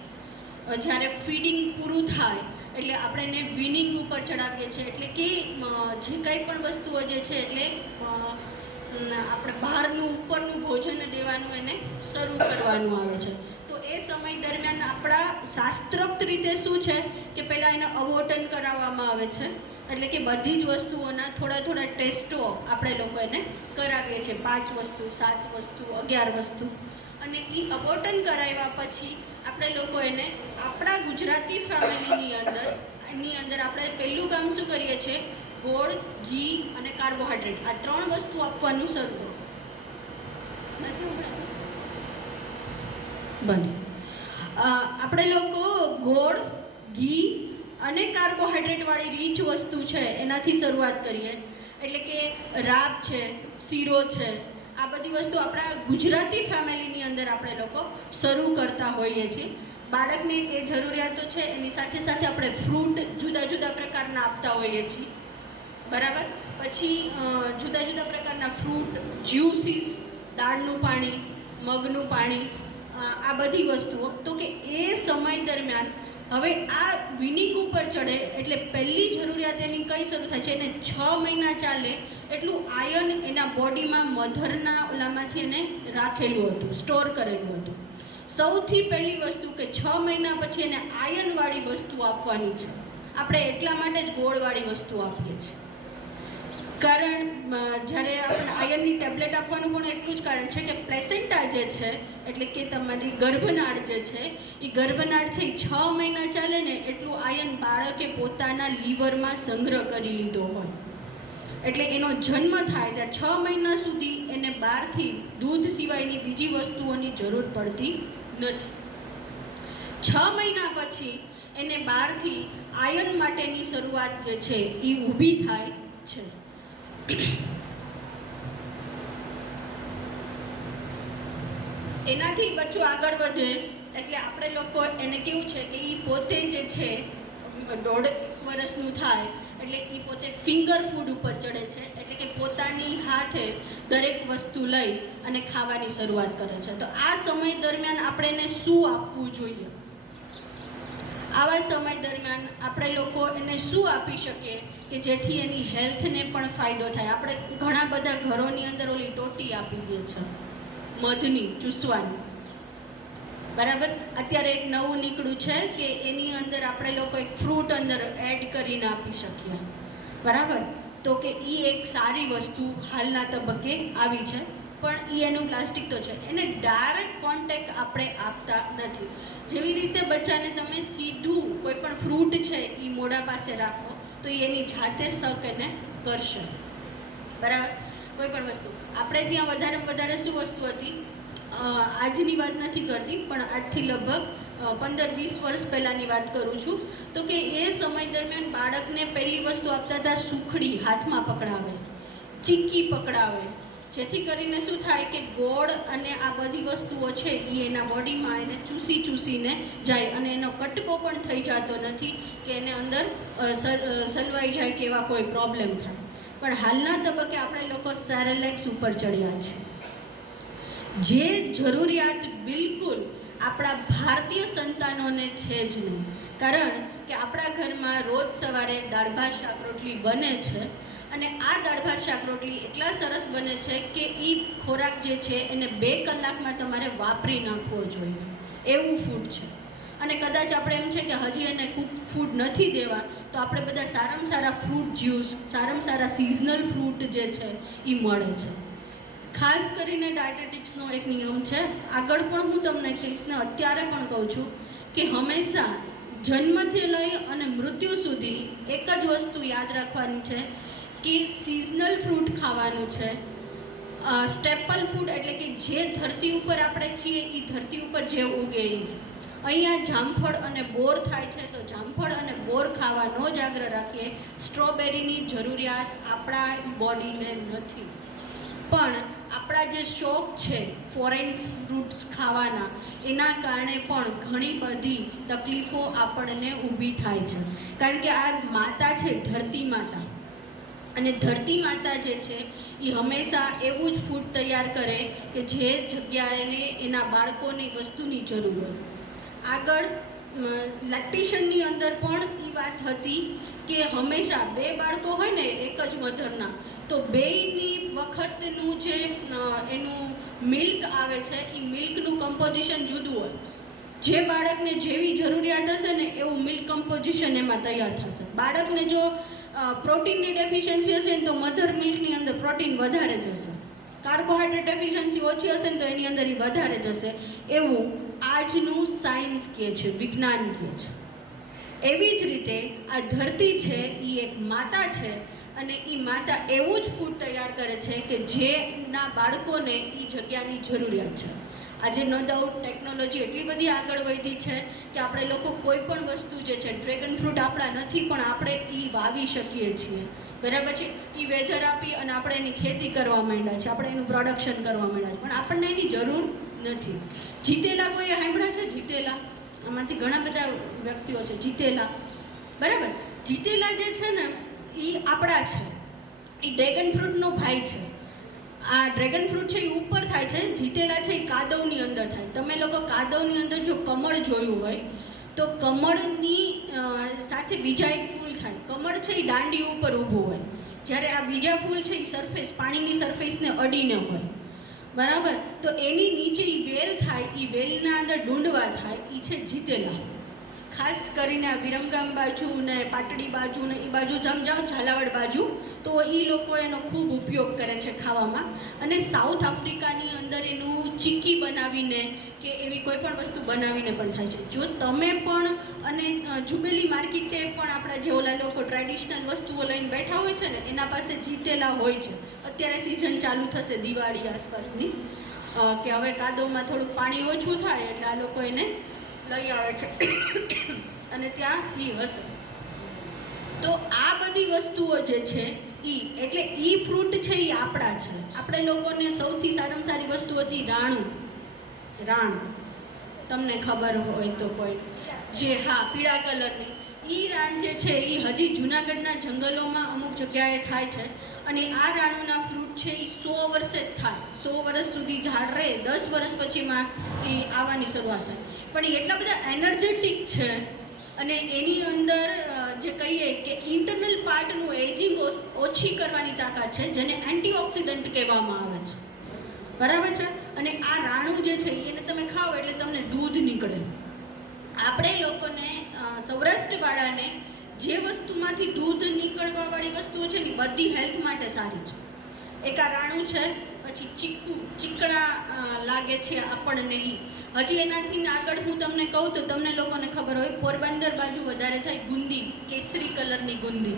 જ્યારે ફીડિંગ પૂરું થાય એટલે આપણે એને વિનિંગ ઉપર ચડાવીએ છીએ. એટલે કે જે કંઈ પણ વસ્તુઓ જે છે, એટલે આપણે બહારનું ઉપરનું ભોજન દેવાનું એને શરૂ કરવાનું આવે છે. તો એ સમય દરમિયાન આપણા શાસ્ત્રોક્ત રીતે શું છે કે પહેલાં એને અવોટન કરાવવામાં આવે છે, એટલે કે બધી જ વસ્તુઓના થોડા ટેસ્ટો આપણે લોકો એને કરાવીએ છીએ, 5 વસ્તુ, 7 વસ્તુ, 11 વસ્તુ. અને એ અવોટન કરાવ્યા પછી આપણે લોકો એને આપણા ગુજરાતી ફેમિલીની અંદર આપણે પહેલું કામ શું કરીએ છીએ? ગોળ, ઘી અને કાર્બોહાઈડ્રેટ, આ 3 વસ્તુ આપવાનું શરૂ કરો. નથી ઉભરાતું? બને. આપણે લોકો ગોળ, ઘી અને કાર્બોહાઈડ્રેટવાળી રીચ વસ્તુ છે એનાથી શરૂઆત કરીએ. એટલે કે રાબ છે, શીરો છે, આ બધી વસ્તુ આપણા ગુજરાતી ફેમિલીની અંદર આપણે લોકો શરૂ કરતા હોઈએ છીએ. બાળકને એ જરૂરિયાતો છે, એની સાથે સાથે આપણે ફ્રૂટ જુદા જુદા પ્રકારના આપતા હોઈએ છીએ, બરાબર. પછી જુદા જુદા પ્રકારના ફ્રૂટ, જ્યુસીસ, દાળનું પાણી, મગનું પાણી, આ બધી વસ્તુઓ. તો કે એ સમય દરમિયાન હવે આ વિનિંગ ઉપર ચડે એટલે પહેલી જરૂરિયાત એની કઈ શરૂ થાય છે, એને 6 મહિના ચાલે એટલું આયર્ન એના બોડીમાં મધરના ઓલામાંથી એને રાખેલું હતું, સ્ટોર કરેલું હતું. સૌથી પહેલી વસ્તુ કે 6 મહિના પછી એને આયર્નવાળી વસ્તુ આપવાની છે. આપણે એટલા માટે જ ગોળવાળી વસ્તુ આપીએ છીએ, કારણ જ્યારે આપણે આયર્નની ટેબ્લેટ આપવાનું પણ એટલું જ કારણ છે કે પ્લેસેન્ટા જે છે, એટલે કે તમારી ગર્ભનાળ જે છે, એ ગર્ભનાળ છે એ 6 મહિના ચાલે ને એટલું આયર્ન બાળકે પોતાના લીવરમાં સંગ્રહ કરી લીધો હોય. એટલે એનો જન્મ થાય ત્યાં 6 મહિના સુધી એને બહારથી દૂધ સિવાયની બીજી વસ્તુઓની જરૂર પડતી નથી. 6 મહિના પછી એને બહારથી આયર્ન માટેની શરૂઆત જે છે એ ઊભી થાય છે. એનાથી બચ્ચું આગળ વધે એટલે આપણે લોકો એને કેવું છે કે એ પોતે જે છે 1.5 વર્ષનું થાય એટલે એ પોતે ફિંગર ફૂડ ઉપર ચડે છે, એટલે કે પોતાની હાથે દરેક વસ્તુ લઈ અને ખાવાની શરૂઆત કરે છે. તો આ સમય દરમિયાન આપણે એને શું આપવું જોઈએ? આવા સમય દરમિયાન આપણે લોકો એને શું આપી શકીએ કે જેથી એની હેલ્થને પણ ફાયદો થાય? આપણે ઘણા બધા ઘરોની અંદર ઓલી ટોટી આપી દે છે મધની, ચૂસવાની, બરાબર. અત્યારે એક નવું નીકળ્યું છે કે એની અંદર આપણે લોકો એક ફ્રૂટ અંદર એડ કરીને આપી શકીએ, બરાબર. તો કે એ એક સારી વસ્તુ હાલના તબક્કે આવી છે, પણ એ એનું પ્લાસ્ટિક તો છે, એને ડાયરેક્ટ કોન્ટેક્ટ આપણે આપતા નથી. જેવી રીતે બચ્ચાને તમે સીધું કોઈ પણ ફ્રૂટ છે એ મોઢા પાસે રાખો તો એ એની જાતે શક એને કરશે, બરાબર. કોઈ પણ વસ્તુ આપણે ત્યાં વધારેમાં વધારે શું વસ્તુ હતી, આજની વાત નથી કરતી પણ આજથી લગભગ 15-20 વર્ષ પહેલાંની વાત કરું છું, તો કે એ સમય દરમિયાન બાળકને પહેલી વસ્તુ આપતા હતા સુખડી, હાથમાં પકડાવે, ચીક્કી પકડાવે, જેથી કરીને શું થાય કે ગોળ અને આ બધી વસ્તુઓ છે એ એના બોડીમાં એને ચૂસીને જાય અને એનો કટકો પણ થઈ જતો નથી કે એને અંદર સલવાઈ જાય કે એવા કોઈ પ્રોબ્લેમ થાય. પણ હાલના તબક્કે આપણે લોકો સેરેલેક્સ ઉપર ચડ્યા છે, જે જરૂરિયાત બિલકુલ આપણા ભારતીય સંતાનોને છે જ નહીં. કારણ કે આપણા ઘરમાં રોજ સવારે દાળ ભાત શાક રોટલી બને છે અને આ દાળ ભાત શાક રોટલી એટલા સરસ બને છે કે એ ખોરાક જે છે એને 2 કલાકમાં તમારે વાપરી નાખવો જોઈએ, એવું ફૂડ છે. અને કદાચ આપણે એમ છે કે હજી એને કુક ફૂડ નથી દેવા, તો આપણે બધા સારામાં સારા ફ્રૂટ જ્યુસ, સારામાં સારા સિઝનલ ફ્રૂટ જે છે એ મળે છે. ખાસ કરીને ડાયટેટિક્સનો એક નિયમ છે, આગળ પણ હું તમને કહીશ ને અત્યારે પણ કહું છું કે હંમેશા જન્મથી લઈ અને મૃત્યુ સુધી એક જ વસ્તુ યાદ રાખવાની છે કે સિઝનલ ફ્રૂટ ખાવાનું છે. સ્ટેપલ ફૂડ એટલે કે જે ધરતી ઉપર આપણે છીએ એ ધરતી ઉપર જે ઉગે એ. અહીંયા જામફળ અને બોર થાય છે તો જામફળ અને બોર ખાવાનો જ આગ્રહ રાખીએ. સ્ટ્રોબેરીની જરૂરિયાત આપણા બોડીને નથી, પણ આપણા જે શોખ છે ફોરેન ફ્રૂટ્સ ખાવાના, એના કારણે પણ ઘણી બધી તકલીફો આપણને ઊભી થાય છે. કારણ કે આ માતા છે ધરતી માતા, અને ધરતી માતા જે છે એ હંમેશા એવું જ ફૂડ તૈયાર કરે કે જે જગ્યાએ એના બાળકોની વસ્તુની જરૂર હોય. આગળ લેક્ટેશનની અંદર પણ એ વાત હતી કે હંમેશા 2 બાળકો હોય ને એક જ મધરના, તો બેયની વખતનું જે એનું મિલ્ક આવે છે એ મિલ્કનું કમ્પોઝિશન જુદું હોય. જે બાળકને જેવી જરૂરિયાત હશે ને એવું મિલ્ક કમ્પોઝિશન એમાં તૈયાર થશે. બાળકને જો પ્રોટીનની ડેફિશિયન્સી હશે ને તો મધર મિલ્કની અંદર પ્રોટીન વધારે જશે, કાર્બોહાઈડ્રેટ ડેફિશિયન્સી ઓછી હશે ને તો એની અંદર એ વધારે જશે. એવું આજનું સાયન્સ કહે છે, વિજ્ઞાન કહે છે. એવી જ રીતે આ ધરતી છે એ એક માતા છે અને એ માતા એવું જ ફૂડ તૈયાર કરે છે કે જેના બાળકોને એ જગ્યાની જરૂરિયાત છે. આજે નો ડાઉટ ટેકનોલોજી એટલી બધી આગળ વધી છે કે આપણે લોકો કોઈ પણ વસ્તુ જે છે, ડ્રેગન ફ્રૂટ આપણા નથી પણ આપણે એ વાવી શકીએ છીએ, બરાબર છે. એ વેધર આપી અને આપણે એની ખેતી કરવા માંડ્યા છે, આપણે એનું પ્રોડક્શન કરવા માંડ્યા છે, પણ આપણને એની જરૂર નથી. જીતેલા કોઈ સાંભળ્યા છે? જીતેલા, આમાંથી ઘણા બધા વ્યક્તિઓ છે જીતેલા, બરાબર. જીતેલા જે છે ને એ આપણા છે, એ ડ્રેગન ફ્રૂટનો ભાઈ છે. આ ડ્રેગન ફ્રૂટ છે એ ઉપર થાય છે, જીતેલા છે એ કાદવની અંદર થાય. તમે લોકો કાદવની અંદર જો કમળ જોયું હોય તો કમળની સાથે બીજા એક ફૂલ થાય. કમળ છે એ દાંડી ઉપર ઊભું હોય, જ્યારે આ બીજા ફૂલ છે એ સરફેસ, પાણીની સરફેસને અડીને હોય, બરાબર. તો એની નીચે એ વેલ થાય, એ વેલના અંદર ડુંડવા થાય, એ છે જીતેલા. ખાસ કરીને આ વિરમગામ બાજુ ને પાટડી બાજુ ને એ બાજુ જાઓ, ઝાલાવાડ બાજુ, તો એ લોકો એનો ખૂબ ઉપયોગ કરે છે ખાવામાં. અને સાઉથ આફ્રિકાની અંદર એનું ચીક્કી બનાવીને કે એવી કોઈ પણ વસ્તુ બનાવીને પણ થાય છે. જો તમે પણ અને જુબેલી માર્કેટે પણ આપણા જે ઓલા લોકો ટ્રેડિશનલ વસ્તુઓ લઈને બેઠા હોય છે ને, એના પાસે જીતેલા હોય છે. અત્યારે સિઝન ચાલુ થશે દિવાળી આસપાસની, કે હવે કાદવમાં થોડુંક પાણી ઓછું થાય એટલે આ લોકો એને લઈ આવે છે અને ત્યાં ઈ હશે. તો આ બધી વસ્તુઓ જે છે એટલે ઈ ફ્રૂટ છે એ આપણા છે. આપણે લોકોને સૌથી સારામાં સારી વસ્તુ હતી રાણું. રાણ તમને ખબર હોય તો કોઈ, જે હા પીળા કલરની ઈ રાણ જે છે એ હજી જૂનાગઢના જંગલોમાં અમુક જગ્યાએ થાય છે. અને આ રાણુના ફ્રૂટ છે એ 100 વર્ષે જ થાય, 100 વર્ષ સુધી ઝાડ રહે, 10 વર્ષ પછીમાં એ આવવાની શરૂઆત થાય. પણ એ એટલા બધા એનર્જેટિક છે અને એની અંદર જે કહીએ કે ઇન્ટરનલ પાર્ટનું એજિંગ ઓછી કરવાની તાકાત છે, જેને એન્ટીઓક્સિડન્ટ કહેવામાં આવે છે, બરાબર છે. અને આ રાણું જે છે એને તમે ખાઓ એટલે તમને દૂધ નીકળે. આપણે લોકોને સૌરાષ્ટ્રવાળાને જે વસ્તુમાંથી દૂધ નીકળવાવાળી વસ્તુઓ છે ને બધી હેલ્થ માટે સારી છે. એક આ રાણું છે, પછી ચીકુ, ચીકણા લાગે છે આપણને ઈ. હજી એનાથી આગળ હું તમને કહું તો તમને લોકોને ખબર હોય, પોરબંદર બાજુ વધારે થાય ગુંદી, કેસરી કલરની ગુંદી.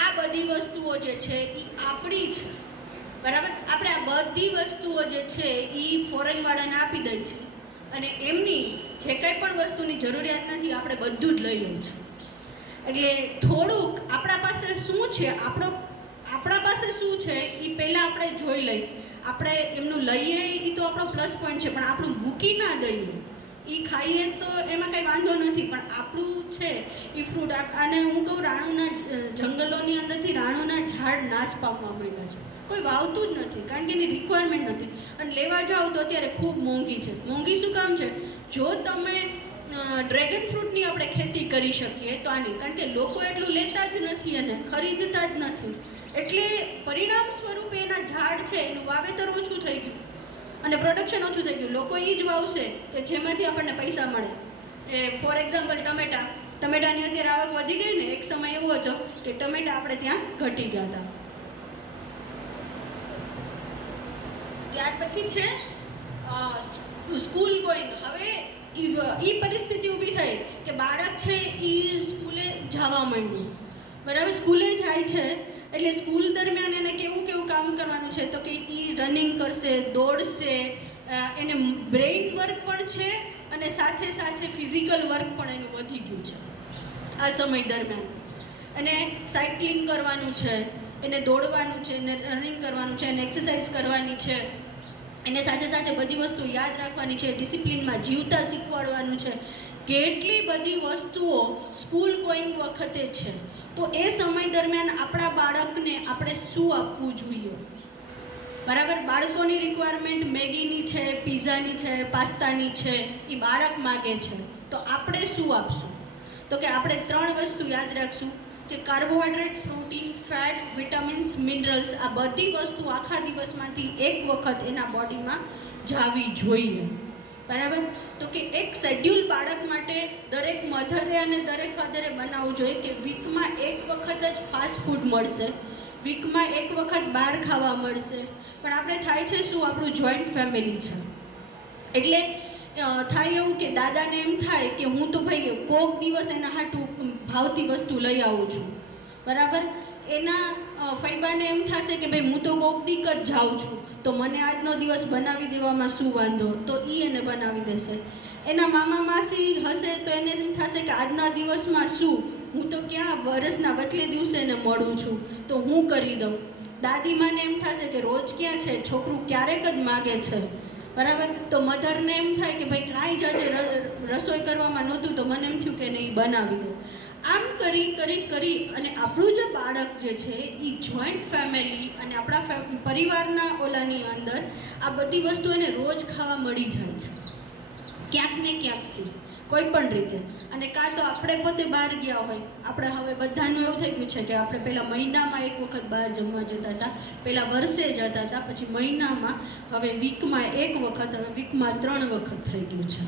આ બધી વસ્તુઓ જે છે એ આપણી છે, બરાબર. આપણે આ બધી વસ્તુઓ જે છે એ ફોરેનવાળાને આપી દઈએ છીએ અને એમની જે કંઈ પણ વસ્તુની જરૂરિયાત નથી આપણે બધું જ લઈ લઈએ છીએ. એટલે થોડુંક આપણા પાસે શું છે, આપણા પાસે શું છે એ પહેલાં આપણે જોઈ લઈએ. આપણે એમનું લઈએ એ તો આપણો પ્લસ પોઈન્ટ છે, પણ આપણું મૂકી ના દઈએ, એ ખાઈએ તો એમાં કંઈ વાંધો નથી, પણ આપણું છે એ ફ્રૂટ. અને હું કહું, રાણુના જંગલોની અંદરથી રાણુના ઝાડ નાશ પામવા માંડ્યા છે. કોઈ વાવતું જ નથી, કારણ કે એની રિક્વાયરમેન્ટ નથી. અને લેવા જાઓ તો અત્યારે ખૂબ મોંઘી છે. મોંઘી શું કામ છે? જો તમે ડ્રેગન ફ્રૂટની આપણે ખેતી કરી શકીએ તો આની, કારણ કે લોકો એટલું લેતા જ નથી અને ખરીદતા જ નથી, એટલે પરિણામ સ્વરૂપે એના ઝાડ છે એનું વાવેતર ઓછું થઈ ગયું અને પ્રોડક્શન ઓછું થઈ ગયું. લોકો એ જ વાવશે કે જેમાંથી આપણને પૈસા મળે. ફોર એક્ઝામ્પલ ટમેટાની અત્યારે આવક વધી ગઈ ને, એક સમય એવો હતો કે ટમેટા આપણે ત્યાં ઘટી ગયા હતા. ત્યાર પછી છે સ્કૂલ ગોઈંગ. હવે એ પરિસ્થિતિ ઊભી થઈ કે બાળક છે એ સ્કૂલે જવા માંડ્યું, બરાબર. સ્કૂલે જાય છે એટલે સ્કૂલ દરમિયાન એને કેવું કેવું કામ કરવાનું છે, તો કે એ રનિંગ કરશે, દોડશે, એને બ્રેઇન વર્ક પણ છે અને સાથે સાથે ફિઝિકલ વર્ક પણ એનું વધી ગયું છે આ સમય દરમિયાન. અને સાયકલિંગ કરવાનું છે, એને દોડવાનું છે, એને રનિંગ કરવાનું છે, એને એક્સરસાઇઝ કરવાની છે, એને સાથે સાથે બધી વસ્તુ યાદ રાખવાની છે, ડિસિપ્લિનમાં જીવતા શીખવાડવાનું છે. કેટલી બધી વસ્તુઓ સ્કૂલ ગોઈંગ વખતે છે. તો એ સમય દરમિયાન આપણા બાળકને આપણે શું આપવું જોઈએ, બરાબર. બાળકોની રિક્વાયરમેન્ટ મેગીની છે, પિઝાની છે, પાસ્તાની છે, એ બાળક માગે છે, તો આપણે શું આપશું? તો કે આપણે 3 વસ્તુ યાદ રાખશું કે carbohydrate, protein, fat, vitamins, minerals, આ બધી વસ્તુ આખા દિવસમાંથી એક વખત એના બોડીમાં જાવી જોઈએ, બરાબર. તો કે એક શેડ્યુલ બાળક માટે દરેક મધરે અને દરેક ફાધરે બનાવવું જોઈએ કે વીકમાં એક વખત જ ફાસ્ટ ફૂડ મળશે, વીકમાં એક વખત બહાર ખાવા મળશે. પણ આપણે થાય છે શું, આપણું જોઈન્ટ ફેમિલી છે એટલે થાય એવું કે દાદાને એમ થાય કે હું તો ભાઈ કોક દિવસ એના હાટું ભાવતી વસ્તુ લઈ આવું છું, બરાબર. એના ફૈબાને એમ થશે કે ભાઈ હું તો કોક દીક જ જાઉં છું, તો મને આજનો દિવસ બનાવી દેવામાં શું વાંધો, તો એ એને બનાવી દેશે. એના મામા માસી હશે તો એને એમ થશે કે આજના દિવસમાં શું, હું તો ક્યાં વરસના વચલે દિવસે એને મળું છું તો હું કરી દઉં. દાદીમાને એમ થશે કે રોજ ક્યાં છે, છોકરું ક્યારેક જ માગે છે, બરાબર. તો મધરને એમ થાય કે ભાઈ કાંઈ જ આજે રસોઈ કરવામાં નહોતું તો મને એમ થયું કે એને એ બનાવી દો. આમ કરી અને આપણું જે બાળક જે છે એ જોઈન્ટ ફેમિલી અને આપણા પરિવારના ઓલાની અંદર આ બધી વસ્તુ એને રોજ ખાવા મળી જાય છે ક્યાંક ને ક્યાંકથી, કોઈ પણ રીતે. અને કાં તો આપણે પોતે બહાર ગયા હોય, આપણે હવે બધાનું એવું થઈ ગયું છે કે આપણે પહેલાં મહિનામાં એક વખત બહાર જમવા જતા હતા, પહેલાં વર્ષે જતા હતા, પછી મહિનામાં, હવે વીકમાં એક વખત, હવે વીકમાં 3 વખત થઈ ગયું છે,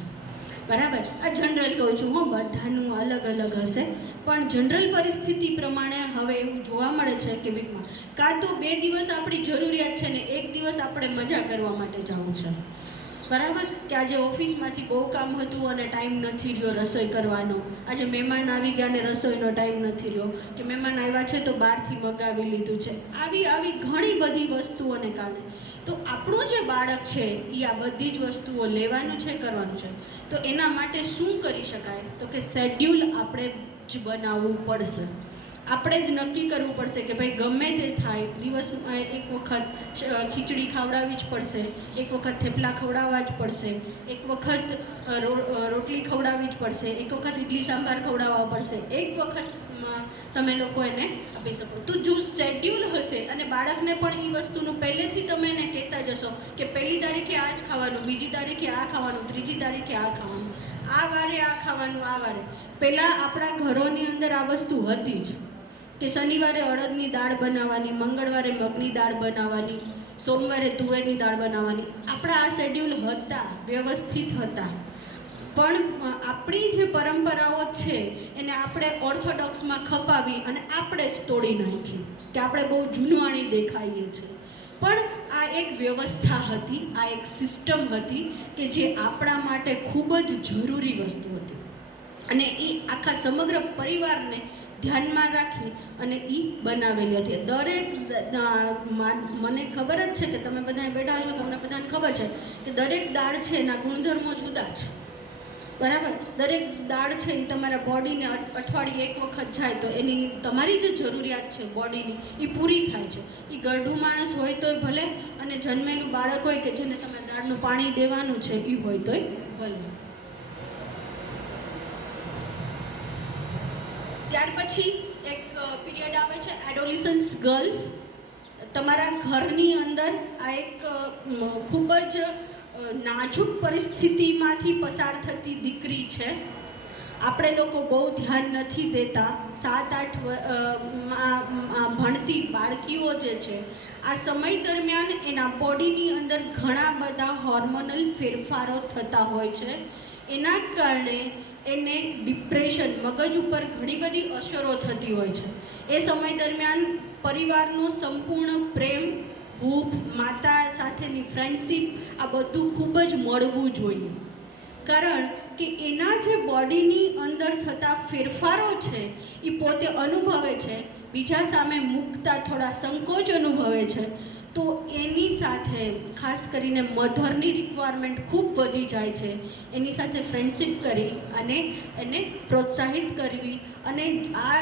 બરાબર. આ જનરલ કહું છું, હું બધાનું અલગ અલગ હશે, પણ જનરલ પરિસ્થિતિ પ્રમાણે હવે એવું જોવા મળે છે કે વીકમાં કાં તો 2 દિવસ આપણી જરૂરિયાત છે ને 1 દિવસ આપણે મજા કરવા માટે જવું છે, બરાબર. કે આજે ઓફિસમાંથી બહુ કામ હતું અને ટાઈમ નથી રહ્યો રસોઈ કરવાનો, આજે મહેમાન આવી ગયા અને રસોઈનો ટાઈમ નથી રહ્યો, કે મહેમાન આવ્યા છે તો બહારથી મગાવી લીધું છે. આવી ઘણી બધી વસ્તુઓને કારણે તો આપણું જે બાળક છે એ આ બધી જ વસ્તુઓ લેવાનું છે, કરવાનું છે. તો એના માટે શું કરી શકાય, તો કે શેડ્યુલ આપણે જ બનાવવું પડશે. આપણે જ નક્કી કરવું પડશે કે ભાઈ ગમે તે થાય દિવસમાં એક વખત ખીચડી ખવડાવવી જ પડશે, એક વખત થેપલા ખવડાવવા જ પડશે, એક વખત રોટલી ખવડાવવી જ પડશે, એક વખત ઇડલી સાંભાર ખવડાવવા પડશે, એક વખત તમે લોકો એને આપી શકો. તો જો શેડ્યુલ હશે અને બાળકને પણ એ વસ્તુનું પહેલેથી તમે એને કહેતા જશો કે 1લી તારીખે આ જ ખાવાનું, 2જી તારીખે આ ખાવાનું, 3જી તારીખે આ ખાવાનું, આ વારે આ ખાવાનું, આ વારે. પહેલાં આપણા ઘરોની અંદર આ વસ્તુ હતી જ કે શનિવારે અડદની દાળ બનાવવાની, મંગળવારે મગની દાળ બનાવવાની, સોમવારે તુવેરની દાળ બનાવવાની. આપણા આ શેડ્યુલ હતા, વ્યવસ્થિત હતા. પણ આપણી જે પરંપરાઓ છે એને આપણે ઓર્થોડોક્સમાં ખપાવી અને આપણે જ તોડી નાખી કે આપણે બહુ જૂનવાણી દેખાઈએ છીએ. પણ આ એક વ્યવસ્થા હતી, આ એક સિસ્ટમ હતી કે જે આપણા માટે ખૂબ જ જરૂરી વસ્તુ હતી અને એ આખા સમગ્ર પરિવારને ધ્યાનમાં રાખી અને એ બનાવેલી હતી. દરેક મને ખબર જ છે કે તમે બધા બેઠા છો, તમને બધાને ખબર છે કે દરેક દાળ છે એના ગુણધર્મો જુદા છે, બરાબર. દરેક દાળ છે એ તમારા બોડીને અઠવાડિયે એક વખત જાય તો એની તમારી જે જરૂરિયાત છે બોડીની એ પૂરી થાય છે. એ ગરડું માણસ હોય તોય ભલે અને જન્મેલું બાળક હોય કે જેને તમે દાળનું પાણી દેવાનું છે એ હોય તોય ભલે. ત્યાર પછી એક પીરિયડ આવે છે એડોલિસન્સ ગર્લ્સ. તમારા ઘરની અંદર આ એક ખૂબ જ નાજુક પરિસ્થિતિમાંથી પસાર થતી દીકરી છે. આપણે લોકો બહુ ધ્યાન નથી દેતા. 7-8 ભણતી બાળકીઓ જે છે આ સમય દરમિયાન એના બોડીની અંદર ઘણા બધા હોર્મોનલ ફેરફારો થતા હોય છે. એના કારણે એને ડિપ્રેશન, મગજ ઉપર ઘણી બધી અસરો થતી હોય છે. એ સમય દરમિયાન પરિવારનો સંપૂર્ણ પ્રેમ, હૂંફ, માતા સાથેની ફ્રેન્ડશીપ આ બધું ખૂબ જ મળવું જોઈએ. કારણ કે એના જે બોડીની અંદર થતા ફેરફારો છે એ પોતે અનુભવે છે, બીજા સામે મૂકતા થોડા સંકોચ અનુભવે છે. તો એની સાથે ખાસ કરીને મધરની રિક્વાયરમેન્ટ ખૂબ વધી જાય છે. એની સાથે ફ્રેન્ડશીપ કરી અને એને પ્રોત્સાહિત કરવી અને આ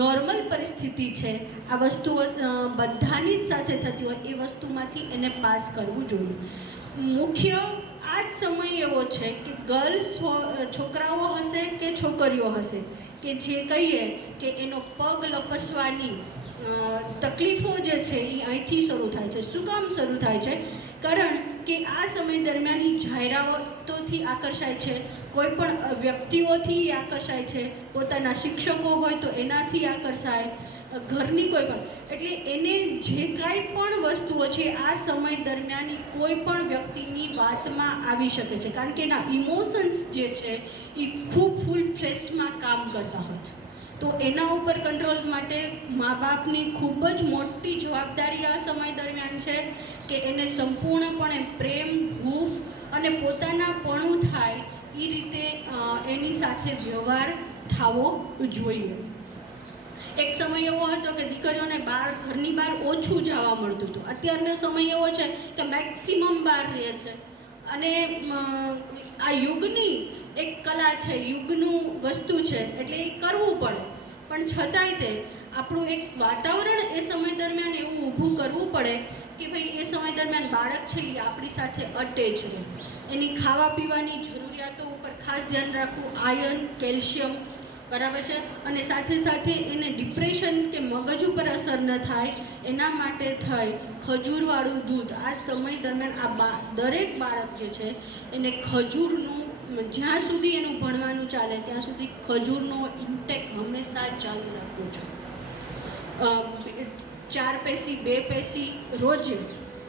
નોર્મલ પરિસ્થિતિ છે, આ વસ્તુઓ બધાની જ સાથે થતી હોય એ વસ્તુમાંથી એને પાસ કરવું જોઈએ. મુખ્ય આ જ સમય એવો છે કે ગર્લ્સ છોકરાઓ હશે કે છોકરીઓ હશે કે જે કહીએ કે એનો પગ લપસવાની તકલીફો જે છે એ અહીંથી શરૂ થાય છે. શું કામ શરૂ થાય છે? કારણ કે આ સમય દરમિયાન એ જાહેરાતોથી આકર્ષાય છે, કોઈ પણ વ્યક્તિઓથી આકર્ષાય છે, પોતાના શિક્ષકો હોય તો એનાથી આકર્ષાય, ઘરની કોઈ પણ. એટલે એને જે કાંઈ પણ વસ્તુઓ છે આ સમય દરમિયાન કોઈ પણ વ્યક્તિની વાતમાં આવી શકે છે, કારણ કે એના ઇમોશન્સ જે છે એ ખૂબ ફૂલ ફ્લેશમાં કામ કરતા હોય છે. તો એના ઉપર કંટ્રોલ માટે મા બાપની ખૂબ જ મોટી જવાબદારી આ સમય દરમિયાન છે કે એને સંપૂર્ણપણે પ્રેમ, હૂંફ અને પોતાનાપણું થાય એ રીતે એની સાથે વ્યવહાર થવો જોઈએ. એક સમય એવો હતો કે દીકરીઓને ઘરની બહાર ઓછું જવા મળતું હતું. અત્યારનો સમય એવો છે કે મેક્સિમમ બહાર રહે છે. અને આ યુગની એક કલા છે, યુગનું વસ્તુ છે, એટલે એ કરવું પડે. પણ છતાંય તે આપણું એક વાતાવરણ એ સમય દરમિયાન એવું ઊભું કરવું પડે કે ભાઈ એ સમય દરમિયાન બાળક છે એ આપણી સાથે અટેચ રહે. એની ખાવા પીવાની જરૂરિયાતો ઉપર ખાસ ધ્યાન રાખવું, આયર્ન, કેલ્શિયમ, બરાબર છે. અને સાથે સાથે એને ડિપ્રેશન કે મગજ ઉપર અસર ન થાય એના માટે થઈ ખજૂરવાળું દૂધ આ સમય દરમિયાન દરેક બાળક જે છે એને ખજૂરનું, જ્યાં સુધી એનું ભણવાનું ચાલે ત્યાં સુધી ખજૂરનો ઇન્ટેક હંમેશા ચાલુ રાખવો જોઈએ. 4 પેસી 2 પેસી રોજ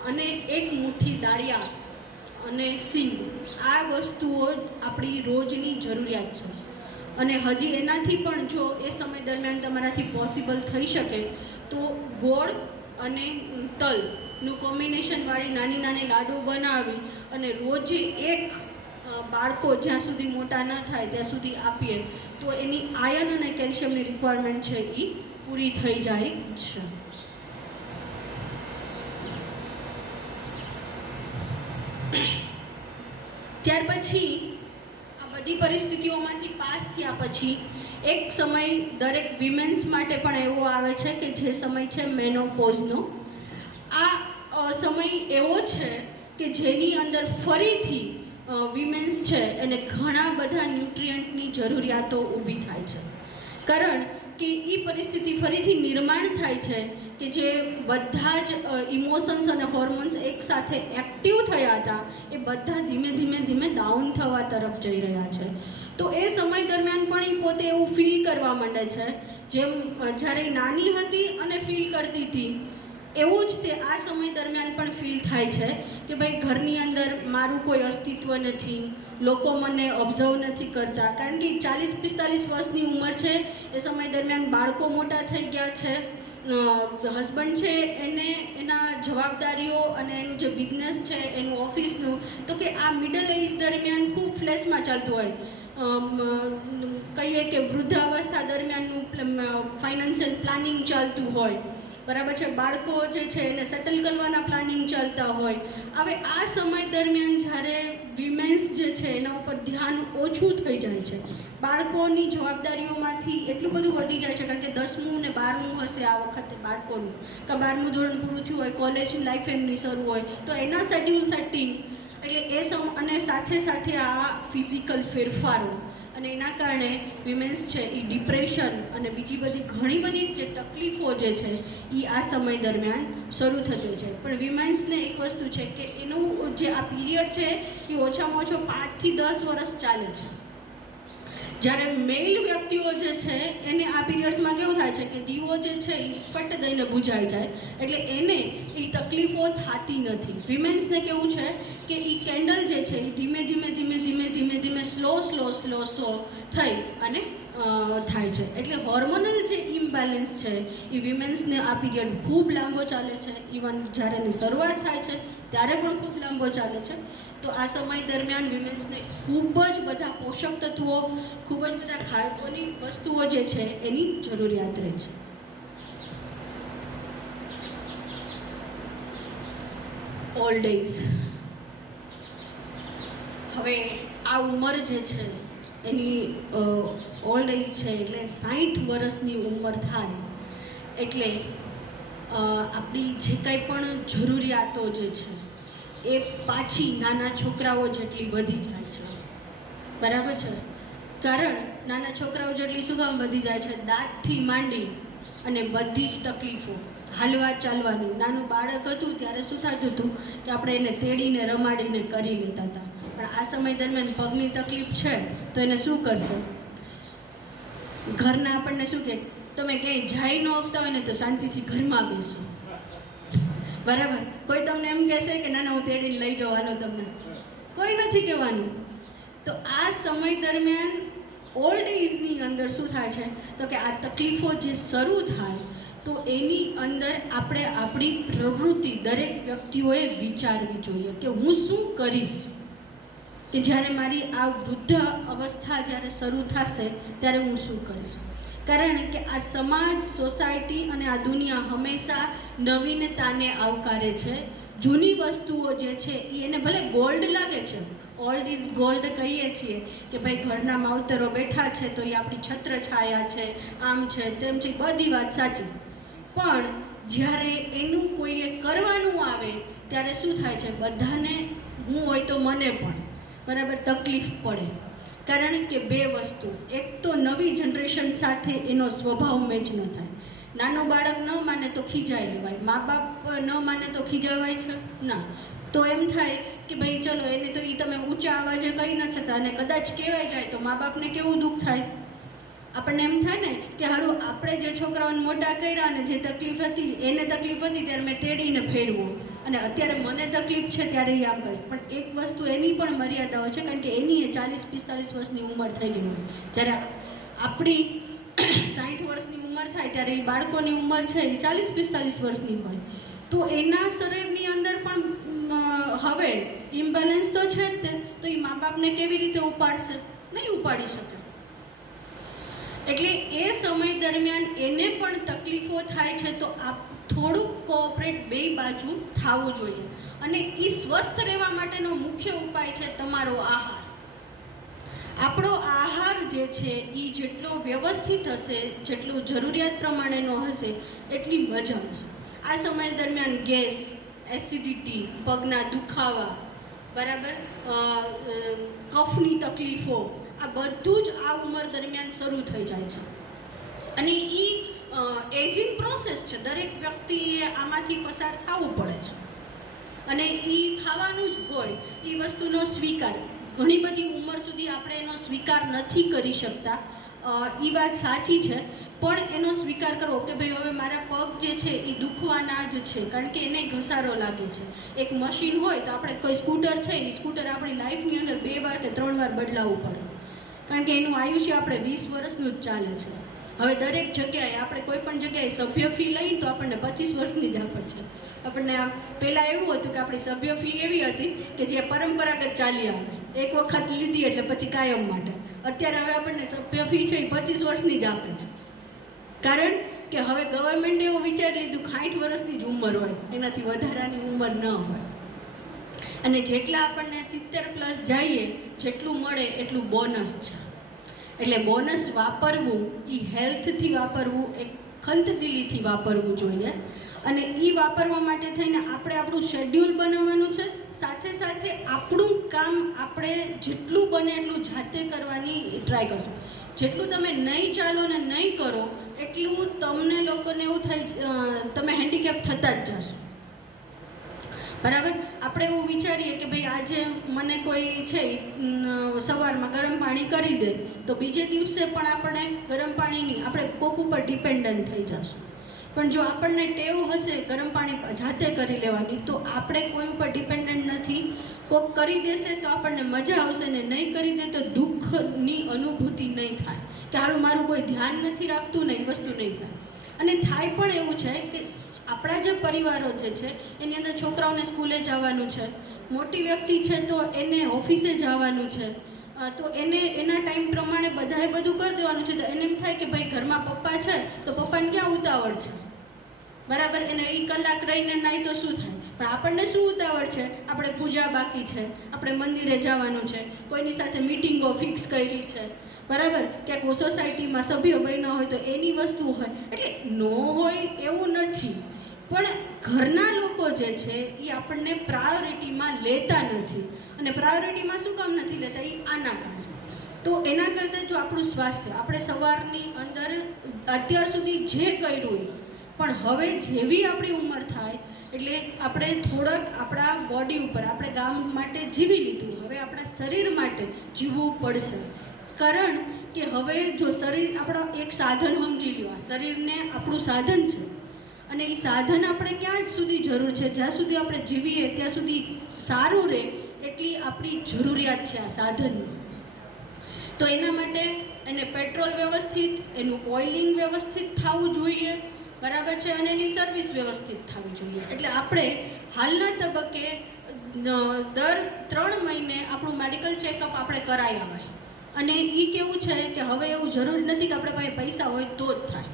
અને 1 મુઠ્ઠી દાળિયા અને સિંગ, આ વસ્તુઓ આપણી રોજની જરૂરિયાત છે. અને હજી એનાથી પણ જો એ સમય દરમિયાન તમારાથી પોસિબલ થઈ શકે તો ગોળ અને તલનું કોમ્બિનેશનવાળી નાની નાની લાડુ બનાવી અને રોજે એક બાળકો જ્યાં સુધી મોટા ન થાય ત્યાં સુધી આપીએ તો એની આયર્ન અને કેલ્શિયમની રિક્વાયરમેન્ટ છે એ પૂરી થઈ જાય છે. ત્યાર પછી આ બધી પરિસ્થિતિઓમાંથી પાસ થયા પછી એક સમય દરેક વિમેન્સ માટે પણ એવો આવે છે કે જે સમય છે મેનોપોઝનો. આ સમય એવો છે કે જેની અંદર ફરીથી વિમેન્સ છે એને ઘણા બધા ન્યુટ્રિયન્ટની જરૂરિયાતો ઊભી થાય છે. કારણ કે એ પરિસ્થિતિ ફરીથી નિર્માણ થાય છે કે જે બધા જ ઇમોશન્સ અને હોર્મોન્સ એકસાથે એક્ટિવ થયા હતા એ બધા ધીમે ધીમે ધીમે ડાઉન થવા તરફ જઈ રહ્યા છે. તો એ સમય દરમિયાન પણ એ પોતે એવું ફીલ કરવા માંડે છે જેમ જ્યારે નાની હતી અને ફીલ કરતી હતી એવું જ તે આ સમય દરમિયાન પણ ફીલ થાય છે કે ભાઈ ઘરની અંદર મારું કોઈ અસ્તિત્વ નથી, લોકો મને ઓબ્ઝર્વ નથી કરતા. કારણ કે 40-45 વર્ષની ઉંમર છે, એ સમય દરમિયાન બાળકો મોટા થઈ ગયા છે, હસબન્ડ છે એને એના જવાબદારીઓ અને એનું જે બિઝનેસ છે એનું ઓફિસનું, તો કે આ મિડલ એજ દરમિયાન ખૂબ ફ્લેશમાં ચાલતું હોય. કહીએ કે વૃદ્ધાવસ્થા દરમિયાનનું ફાઇનાન્શિયલ પ્લાનિંગ ચાલતું હોય, બરાબર છે. બાળકો જે છે એને સેટલ કરવાના પ્લાનિંગ ચાલતા હોય. હવે આ સમય દરમિયાન જ્યારે વિમેન્સ જે છે એના ઉપર ધ્યાન ઓછું થઈ જાય છે, બાળકોની જવાબદારીઓમાંથી એટલું બધું વધી જાય છે. કારણ કે 10મું ને 12મું હશે આ વખતે બાળકોનું, કે 12મું ધોરણ પૂરું થયું હોય, કોલેજ લાઈફ એમની શરૂ હોય, તો એના શેડ્યુલ સેટિંગ એટલે અને સાથે સાથે આ ફિઝિકલ ફેરફારો અને એના કારણે વિમેન્સ છે એ ડિપ્રેશન અને બીજી બધી ઘણી બધી જે તકલીફો જે છે એ આ સમય દરમિયાન શરૂ થતી છે. પણ વિમેન્સને એક વસ્તુ છે કે એનું જે આ પીરિયડ છે એ ઓછામાં ઓછો 5 થી 10 વર્ષ ચાલે છે. જ્યારે મેલ વ્યક્તિઓ જે છે એને આ પીરિયડ્સમાં કેવું થાય છે કે દીવો જે છે એ ફટ દઈને બુઝાઈ જાય, એટલે એને એ તકલીફો થતી નથી. વિમેન્સને કેવું છે કે એ કેન્ડલ જે છે એ ધીમે ધીમે ધીમે ધીમે ધીમે ધીમે સ્લો થઈ અને થાય છે. એટલે હોર્મોનલ જે ઇમ્બેલેન્સ છે એ વિમેન્સને આ પીરિયડ ખૂબ લાંબો ચાલે છે. ઇવન જ્યારે એની શરૂઆત થાય છે ત્યારે પણ ખૂબ લાંબો ચાલે છે. તો આ સમય દરમિયાન વિમેન્સને ખૂબ જ બધા પોષક તત્વો, ખૂબ જ બધા ખાવાની વસ્તુઓ જે છે એની જરૂરિયાત રહે છે. ઓલ્ડ એજ, હવે આ ઉંમર જે છે એની ઓલ્ડ એજ છે એટલે 60 વર્ષની ઉંમર થાય એટલે આપણી જે કંઈ પણ જરૂરિયાતો જે છે એ પાછી નાના છોકરાઓ જેટલી વધી જાય છે, બરાબર છે. કારણ નાના છોકરાઓ જેટલી શું કામ વધી જાય છે? દાંતથી માંડી અને બધી જ તકલીફો, હાલવા ચાલવાની. નાનું બાળક હતું ત્યારે શું થતું હતું કે આપણે એને તેડીને રમાડીને કરી લેતા હતા. પણ આ સમય દરમિયાન પગની તકલીફ છે તો એને શું કરશે? ઘરના આપણને શું કહે, તમે ક્યાંય જાય ન શકતા હોય ને તો શાંતિથી ઘરમાં બેસો, બરાબર. કોઈ તમને એમ કહેશે કે ના ના હું તેડીને લઈ જાઉં, હાલો તમને? કોઈ નથી કહેવાનું. તો આ સમય દરમિયાન ઓલ્ડ એજની અંદર શું થાય છે તો કે આ તકલીફો જે શરૂ થાય તો એની અંદર આપણે આપણી પ્રવૃત્તિ દરેક વ્યક્તિઓએ વિચારવી જોઈએ કે હું શું કરીશ. કે જ્યારે મારી આ વૃદ્ધ અવસ્થા જ્યારે શરૂ થશે ત્યારે હું શું કરીશ. કારણ કે આ સમાજ, સોસાયટી અને આ દુનિયા હંમેશા નવીનતાને આવકારે છે. જૂની વસ્તુઓ જે છે એ એને ભલે ગોલ્ડ લાગે છે, ઓલ્ડ ઇઝ ગોલ્ડ કહીએ છીએ કે ભાઈ ઘરના માવતરો બેઠા છે તો એ આપણી છત્રછાયા છે, આમ છે તેમ છે, બધી વાત સાચી. પણ જ્યારે એનું કોઈએ કરવાનું આવે ત્યારે શું થાય છે, બધાને હું હોય તો મને પણ બરાબર તકલીફ પડે. કારણ કે બે વસ્તુ, એક તો નવી જનરેશન સાથે એનો સ્વભાવ મેચ ન થાય. નાનો બાળક ન માને તો ખીજાઈ લેવાય, મા બાપ ન માને તો ખીજાવાય છે ના. તો એમ થાય કે ભાઈ ચલો એને તો એ તમે ઊંચા અવાજે કહી ન શકતા, અને કદાચ કહેવાય જાય તો મા બાપને કેવું દુઃખ થાય. આપણને એમ થાય ને કે હારું આપણે જે છોકરાઓને મોટા કર્યા અને જે તકલીફ હતી એને તકલીફ હતી ત્યારે મેં તેડીને ફેરવો, અને અત્યારે મને તકલીફ છે ત્યારે એ આમ કરે. પણ એક વસ્તુ એની પણ મર્યાદાઓ છે, કારણ કે એની 40-45 વર્ષની ઉંમર થઈ ગઈ હોય, જ્યારે આપણી 60 વર્ષની ઉંમર થાય ત્યારે એ બાળકોની ઉંમર છે એ 40-45 વર્ષની હોય. તો એના શરીરની અંદર પણ હવે ઇમ્બેલેન્સ તો છે જ તે, તો એ મા બાપને કેવી રીતે ઉપાડશે? નહીં ઉપાડી શકે. એટલે એ સમય દરમિયાન એને પણ તકલીફો થાય છે, તો થોડુંક કોઓપરેટ બે બાજુ થવું જોઈએ. અને એ સ્વસ્થ રહેવા માટેનો મુખ્ય ઉપાય છે તમારો આહાર. આપણો આહાર જે છે એ જેટલો વ્યવસ્થિત હશે, જેટલું જરૂરિયાત પ્રમાણેનો હશે, એટલી મજા આવશે. આ સમય દરમિયાન ગેસ, એસિડિટી, પગના દુખાવા, બરાબર, કફની તકલીફો, આ બધું જ આ ઉંમર દરમિયાન શરૂ થઈ જાય છે. અને એ એજિંગ પ્રોસેસ છે, દરેક વ્યક્તિએ આમાંથી પસાર થવું પડે છે. અને એ થવાનું જ હોય, એ વસ્તુનો સ્વીકાર. ઘણી બધી ઉંમર સુધી આપણે એનો સ્વીકાર નથી કરી શકતા, એ વાત સાચી છે. પણ એનો સ્વીકાર કરવો કે ભાઈ હવે મારા પગ જે છે એ દુખવાના જ છે, કારણ કે એને ઘસારો લાગે છે. એક મશીન હોય તો આપણે કોઈ સ્કૂટર છે, એ સ્કૂટર આપણી લાઈફની અંદર 2 વાર કે 3 વાર બદલાવવું પડે, કારણ કે એનું આયુષ્ય આપણે 20 વર્ષનું જ ચાલે છે. હવે દરેક જગ્યાએ આપણે કોઈ પણ જગ્યાએ સભ્ય ફી લઈએ તો આપણને 25 વર્ષની જ આપે છે. આપણને પહેલાં એવું હતું કે આપણી સભ્ય ફી એવી હતી કે જે પરંપરાગત ચાલી આવે, એક વખત લીધી એટલે પછી કાયમ માટે. અત્યારે હવે આપણને સભ્ય ફી છે એ 25 વર્ષની જ આપે છે, કારણ કે હવે ગવર્મેન્ટે એવું વિચારી લીધું 60 વર્ષની જ ઉંમર હોય, એનાથી વધારાની ઉંમર ન હોય. અને જેટલા આપણને 70+ જઈએ, જેટલું મળે એટલું બોનસ છે. એટલે બોનસ વાપરવું, એ હેલ્થથી વાપરવું, એક ખંતદિલીથી વાપરવું જોઈએ. અને એ વાપરવા માટે થઈને આપણે આપણું શેડ્યુલ બનાવવાનું છે. સાથે સાથે આપણું કામ આપણે જેટલું બને એટલું જાતે કરવાની ટ્રાય કરશું. જેટલું તમે નહીં ચાલો ને નહીં કરો એટલું તમને લોકોને એવું થાય તમે હેન્ડીકેપ થતા જ જશો. બરાબર. આપણે એવું વિચારીએ કે ભાઈ આજે મને કોઈ છે સવારમાં ગરમ પાણી કરી દે, તો બીજે દિવસે પણ આપણે ગરમ પાણીની આપણે કોક ઉપર ડિપેન્ડન્ટ થઈ જશું. પણ જો આપણને ટેવ હશે ગરમ પાણી જાતે કરી લેવાની, તો આપણે કોઈ ઉપર ડિપેન્ડન્ટ નથી. કોક કરી દેશે તો આપણને મજા આવશે, ને નહીં કરી દે તો દુઃખની અનુભૂતિ નહીં થાય કે હારું મારું કોઈ ધ્યાન નથી રાખતું ને, એ વસ્તુ નહીં થાય. અને થાય પણ એવું છે કે આપણા જે પરિવારો જે છે એની અંદર છોકરાઓને સ્કૂલે જવાનું છે, મોટી વ્યક્તિ છે તો એને ઓફિસે જવાનું છે, તો એને એના ટાઈમ પ્રમાણે બધાએ બધું કરી દેવાનું છે. તો એને એમ થાય કે ભાઈ ઘરમાં પપ્પા છે તો પપ્પાને ક્યાં ઉતાવળ છે, બરાબર, એને એ કલાક રહીને નાય તો શું થાય. પણ આપણને શું ઉતાવળ છે, આપણે પૂજા બાકી છે, આપણે મંદિરે જવાનું છે, કોઈની સાથે મિટિંગો ફિક્સ કરી છે, બરાબર, ક્યાંક સોસાયટીમાં સભ્ય બન્યા હોય તો એની વસ્તુ હોય. એટલે ન હોય એવું નથી, પણ ઘરના લોકો જે છે એ આપણને પ્રાયોરિટીમાં લેતા નથી. અને પ્રાયોરિટીમાં શું કામ નથી લેતા, એ આના કારણે. તો એના કરતાં જો આપણું સ્વાસ્થ્ય, આપણે સવારની અંદર અત્યાર સુધી જે કર્યું, પણ હવે જેવી આપણી ઉંમર થાય એટલે આપણે થોડાક આપણા બોડી ઉપર, આપણે ગામ માટે જીવી લીધું, હવે આપણા શરીર માટે જીવવું પડશે. કારણ કે હવે જો શરીર આપણો એક સાધન સમજી લો, આ શરીરને આપણું સાધન છે, અને એ સાધન આપણે ક્યાં સુધી જરૂર છે, જ્યાં સુધી આપણે જીવીએ ત્યાં સુધી સારું રહે એટલી આપણી જરૂરિયાત છે આ સાધનની. તો એના માટે એને પેટ્રોલ વ્યવસ્થિત, એનું ઓઇલિંગ વ્યવસ્થિત થવું જોઈએ, બરાબર છે, અને એની સર્વિસ વ્યવસ્થિત થવી જોઈએ. એટલે આપણે હાલના તબક્કે દર 3 મહિને આપણું મેડિકલ ચેકઅપ આપણે કરાવી આવાય. અને એ કેવું છે કે હવે એવું જરૂરી નથી કે આપણે પાસે પૈસા હોય તો જ થાય.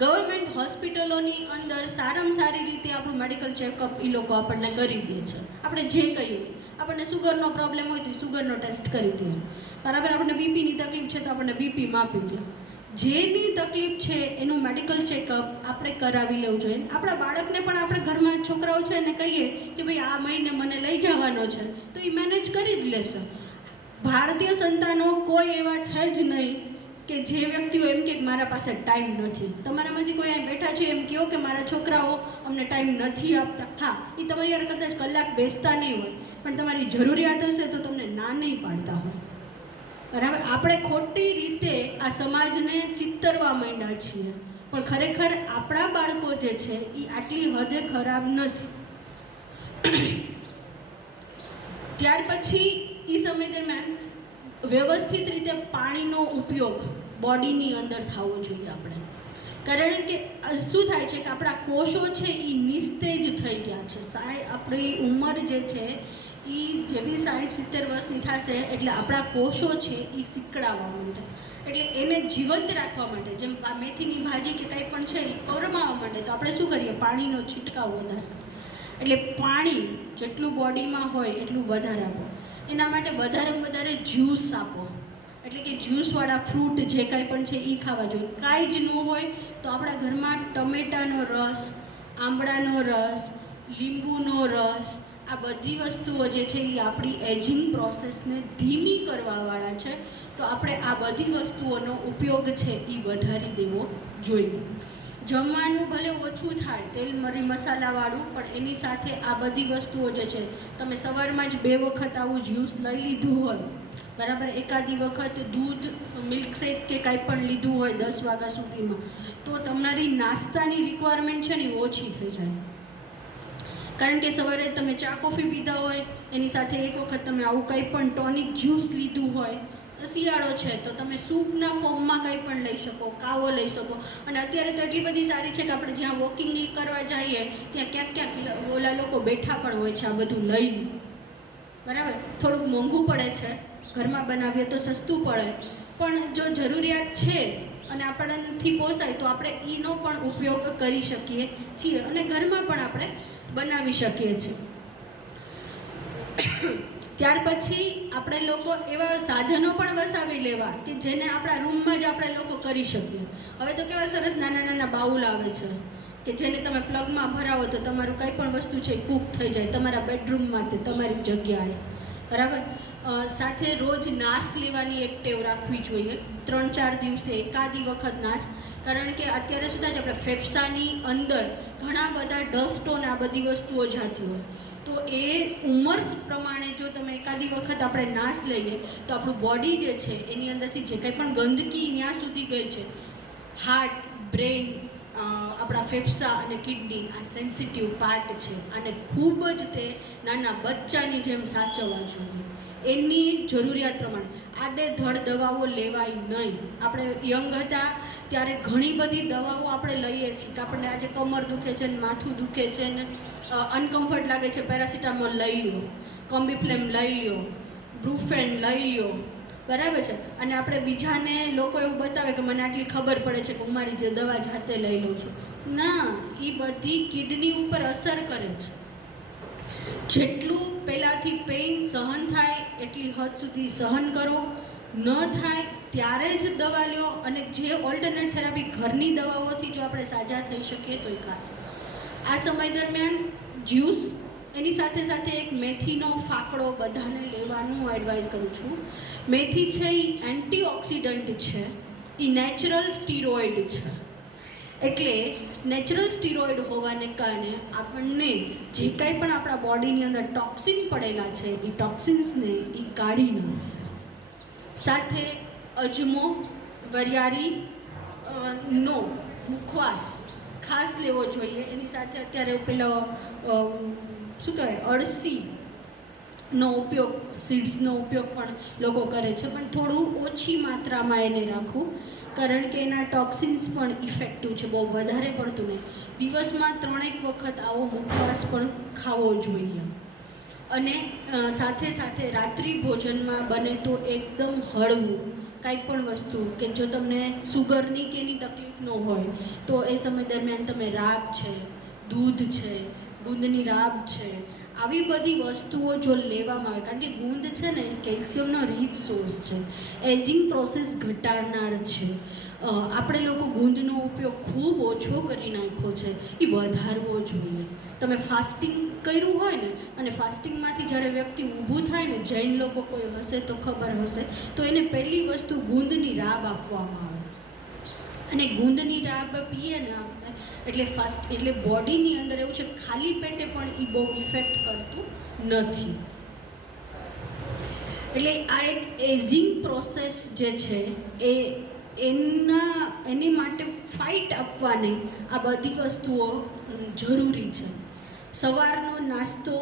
ગવર્મેન્ટ હોસ્પિટલોની અંદર સારામાં સારી રીતે આપણું મેડિકલ ચેકઅપ એ લોકો આપણને કરી દે છે. આપણે જે કહીએ, આપણને સુગરનો પ્રોબ્લેમ હોય તો સુગરનો ટેસ્ટ કરી દે, બરાબર. આપણને બીપીની તકલીફ છે તો આપણને બીપી માપી દે. જેની તકલીફ છે એનું મેડિકલ ચેકઅપ આપણે કરાવી લેવું જોઈએ. આપણા બાળકને પણ આપણે ઘરમાં છોકરાઓ છે એને કહીએ કે ભાઈ આ મહિને મને લઈ જવાનો છે તો એ મેનેજ કરી જ લેશે. ભારતીય સંતાનો કોઈ એવા છે જ નહીં કે જે વ્યક્તિઓ એમ કે મારા પાસે ટાઈમ નથી. તમારામાંથી કોઈ અહીં બેઠા છે એમ કહો કે મારા છોકરાઓ અમને ટાઈમ નથી આપતા? હા, એ તમારી યાર કદાચ કલાક બેસતા નહીં હોય, પણ તમારી જરૂરિયાત હશે તો તમને ના નહીં પાડતા હોય, બરાબર. આપણે ખોટી રીતે આ સમાજને ચિતરવા માંડ્યા છીએ, પણ ખરેખર આપણા બાળકો જે છે એ આટલી હદે ખરાબ નથી. ત્યાર પછી એ સમય દરમિયાન વ્યવસ્થિત રીતે પાણીનો ઉપયોગ બોડીની અંદર થવો જોઈએ આપણે. કારણ કે શું થાય છે કે આપણા કોષો છે એ નિસ્તેજ થઈ ગયા છે. આપણી ઉંમર જે છે એ જેવી 60-70 વર્ષની થશે એટલે આપણા કોષો છે એ સિકડાવવા માંડે. એટલે એને જીવંત રાખવા માટે, જેમ મેથીની ભાજી કે કંઈ પણ છે એ કરમાવા માંડે, તો આપણે શું કરીએ? પાણીનો છંટકાવ વધારે કરીએ. એટલે પાણી જેટલું બોડીમાં હોય એટલું વધારે આપો. એના માટે વધારેમાં વધારે જ્યુસ આપો, એટલે કે જ્યુસવાળા ફ્રૂટ જે કાંઈ પણ છે એ ખાવા જોઈએ. કાંઈ જ ન હોય તો આપણા ઘરમાં ટમેટાનો રસ, આંબળાનો રસ, લીંબુનો રસ, આ બધી વસ્તુઓ જે છે એ આપણી એજિંગ પ્રોસેસને ધીમી કરવાવાળા છે. તો આપણે આ બધી વસ્તુઓનો ઉપયોગ છે એ વધારી દેવો જોઈએ. જમવાનું ભલે ઓછું થાય, તેલ મરી મસાલાવાળું, પણ એની સાથે આ બધી વસ્તુઓ જે છે, તમે સવારમાં જ 2 વખત આવું જ્યુસ લઈ લીધું હોય, બરાબર, એકાદી વખત દૂધ મિલ્કશેક કે કાંઈ પણ લીધું હોય 10 વાગ્યા સુધીમાં, તો તમારી નાસ્તાની રિક્વાયરમેન્ટ છે ને ઓછી થઈ જાય. કારણ કે સવારે તમે ચા કોફી પીધા હોય, એની સાથે એક વખત તમે આવું કંઈ પણ ટોનિક જ્યુસ લીધું હોય, શિયાળો છે તો તમે સૂપના ફોર્મમાં કંઈ પણ લઈ શકો, કાવો લઈ શકો. અને અત્યારે તો એટલી બધી સારી છે કે આપણે જ્યાં વોકિંગ કરવા જઈએ ત્યાં ક્યાંક ક્યાંક ઓલા લોકો બેઠા પણ હોય છે આ બધું લઈને, બરાબર. થોડુંક મોંઘું પડે છે, ઘરમાં બનાવીએ તો સસ્તું પડે, પણ જો જરૂરિયાત છે અને આપણથી પોસાય તો આપણે એનો પણ ઉપયોગ કરી શકીએ છીએ અને ઘરમાં પણ આપણે બનાવી શકીએ છીએ. ત્યાર પછી આપણે લોકો એવા સાધનો પણ વસાવી લેવા કે જેને આપણા રૂમમાં જ આપણે લોકો કરી શકીએ. હવે તો કેવા સરસ નાના નાના બાઉલ આવે છે કે જેને તમે પ્લગમાં ભરાવો તો તમારું કંઈ પણ વસ્તુ છે એ કૂક થઈ જાય તમારા બેડરૂમમાં, તે તમારી જગ્યાએ, બરાબર. સાથે રોજ નાશ લેવાની એક ટેવ રાખવી જોઈએ. 3-4 દિવસે એકાદી વખત નાશ, કારણ કે અત્યારે શું થાય છે, આપણે ફેફસાની અંદર ઘણા બધા ડસ્ટો ને આ બધી વસ્તુઓ જતી હોય, તો એ ઉંમર પ્રમાણે જો તમે એકાદી વખત આપણે નાશ લઈએ તો આપણું બોડી જે છે એની અંદરથી જે કંઈ પણ ગંદકી ત્યાં સુધી ગઈ છે, હાર્ટ, બ્રેઇન, આપણા ફેફસા અને કિડની આ સેન્સિટિવ પાર્ટ છે, અને ખૂબ જ તે નાના બચ્ચાની જેમ સાચવવા જોઈએ. એની જરૂરિયાત પ્રમાણે આડેધડ દવાઓ લેવાય નહીં. આપણે યંગ હતા ત્યારે ઘણી બધી દવાઓ આપણે લઈએ છીએ કે આપણને આજે કમર દુખે છે ને માથું દુખે છે ને અનકમ્ફર્ટ લાગે છે, પેરાસિટામોલ લઈ લો, કોમ્બીફ્લેમ લઈ લો, બ્રુફેન લઈ લો, બરાબર છે. અને આપણે બીજાને લોકો એવું બતાવે કે મને આટલી ખબર પડે છે કે હું મારી જે દવા જાતે લઈ લઉં છું. ના, એ બધી કિડની ઉપર અસર કરે છે. જેટલું પહેલાંથી પેઇન સહન થાય એટલી હદ સુધી સહન કરો, ન થાય ત્યારે જ દવા લો. અને જે ઓલ્ટરનેટ થેરાપી ઘરની દવાઓથી જો આપણે સાજા થઈ શકીએ તો એ ખાસ. આ સમય દરમિયાન જ્યુસ, એની સાથે સાથે એક મેથીનો ફાકડો બધાને લેવાનું હું એડવાઇસ કરું છું. મેથી છે એ એન્ટીઓક્સિડન્ટ છે, એ નેચરલ સ્ટીરોઇડ છે. એટલે નેચરલ સ્ટીરોઇડ હોવાને કારણે આપણને જે કાંઈ પણ આપણા બોડીની અંદર ટોક્સિન પડેલા છે એ ટોક્સિન્સને એ કાઢી નાખશે. સાથે અજમો, વરિયાળી નો મુખવાસ ખાસ લેવો જોઈએ. એની સાથે અત્યારે પેલો શું કહેવાય, અળસીનો ઉપયોગ, સીડ્સનો ઉપયોગ પણ લોકો કરે છે, પણ થોડું ઓછી માત્રામાં એને રાખવું, કારણ કે એના ટોક્સિન્સ પણ ઇફેક્ટિવ છે, બહુ વધારે પડતું નહીં. દિવસમાં 3 વખત આવો મુખવાસ પણ ખાવો જોઈએ. અને સાથે સાથે રાત્રિ ભોજનમાં બને તો એકદમ હળવું કાંઈ પણ વસ્તુ કે જો તમને સુગરની કે એની તકલીફ ન હોય તો એ સમય દરમિયાન તમે રાબ છે, દૂધ છે, ગુંદની રાબ છે, આવી બધી વસ્તુઓ જો લેવામાં આવે, કારણ કે ગુંદ છે ને કેલ્શિયમનો રીચ સોર્સ છે, એજિંગ પ્રોસેસ ઘટાડનાર છે. આપણે લોકો ગુંદનો ઉપયોગ ખૂબ ઓછો કરી નાખ્યો છે, એ વધારવો જોઈએ. તમે ફાસ્ટિંગ કર્યું હોય ને અને ફાસ્ટિંગમાંથી જ્યારે વ્યક્તિ ઊભું થાય ને, જૈન લોકો કોઈ હશે તો ખબર હશે, તો એને પહેલી વસ્તુ ગુંદની રાબ આપવામાં આવે અને ગુંદની રાબ પીએ ને આપણે એટલે બોડીની અંદર એવું છે ખાલી પેટે પણ એ બહુ ઇફેક્ટ કરતું નથી. એટલે આ એક એજિંગ પ્રોસેસ જે છે એની માટે ફાઇટ આપવાની આ બધી વસ્તુઓ જરૂરી છે. સવારનો નાસ્તો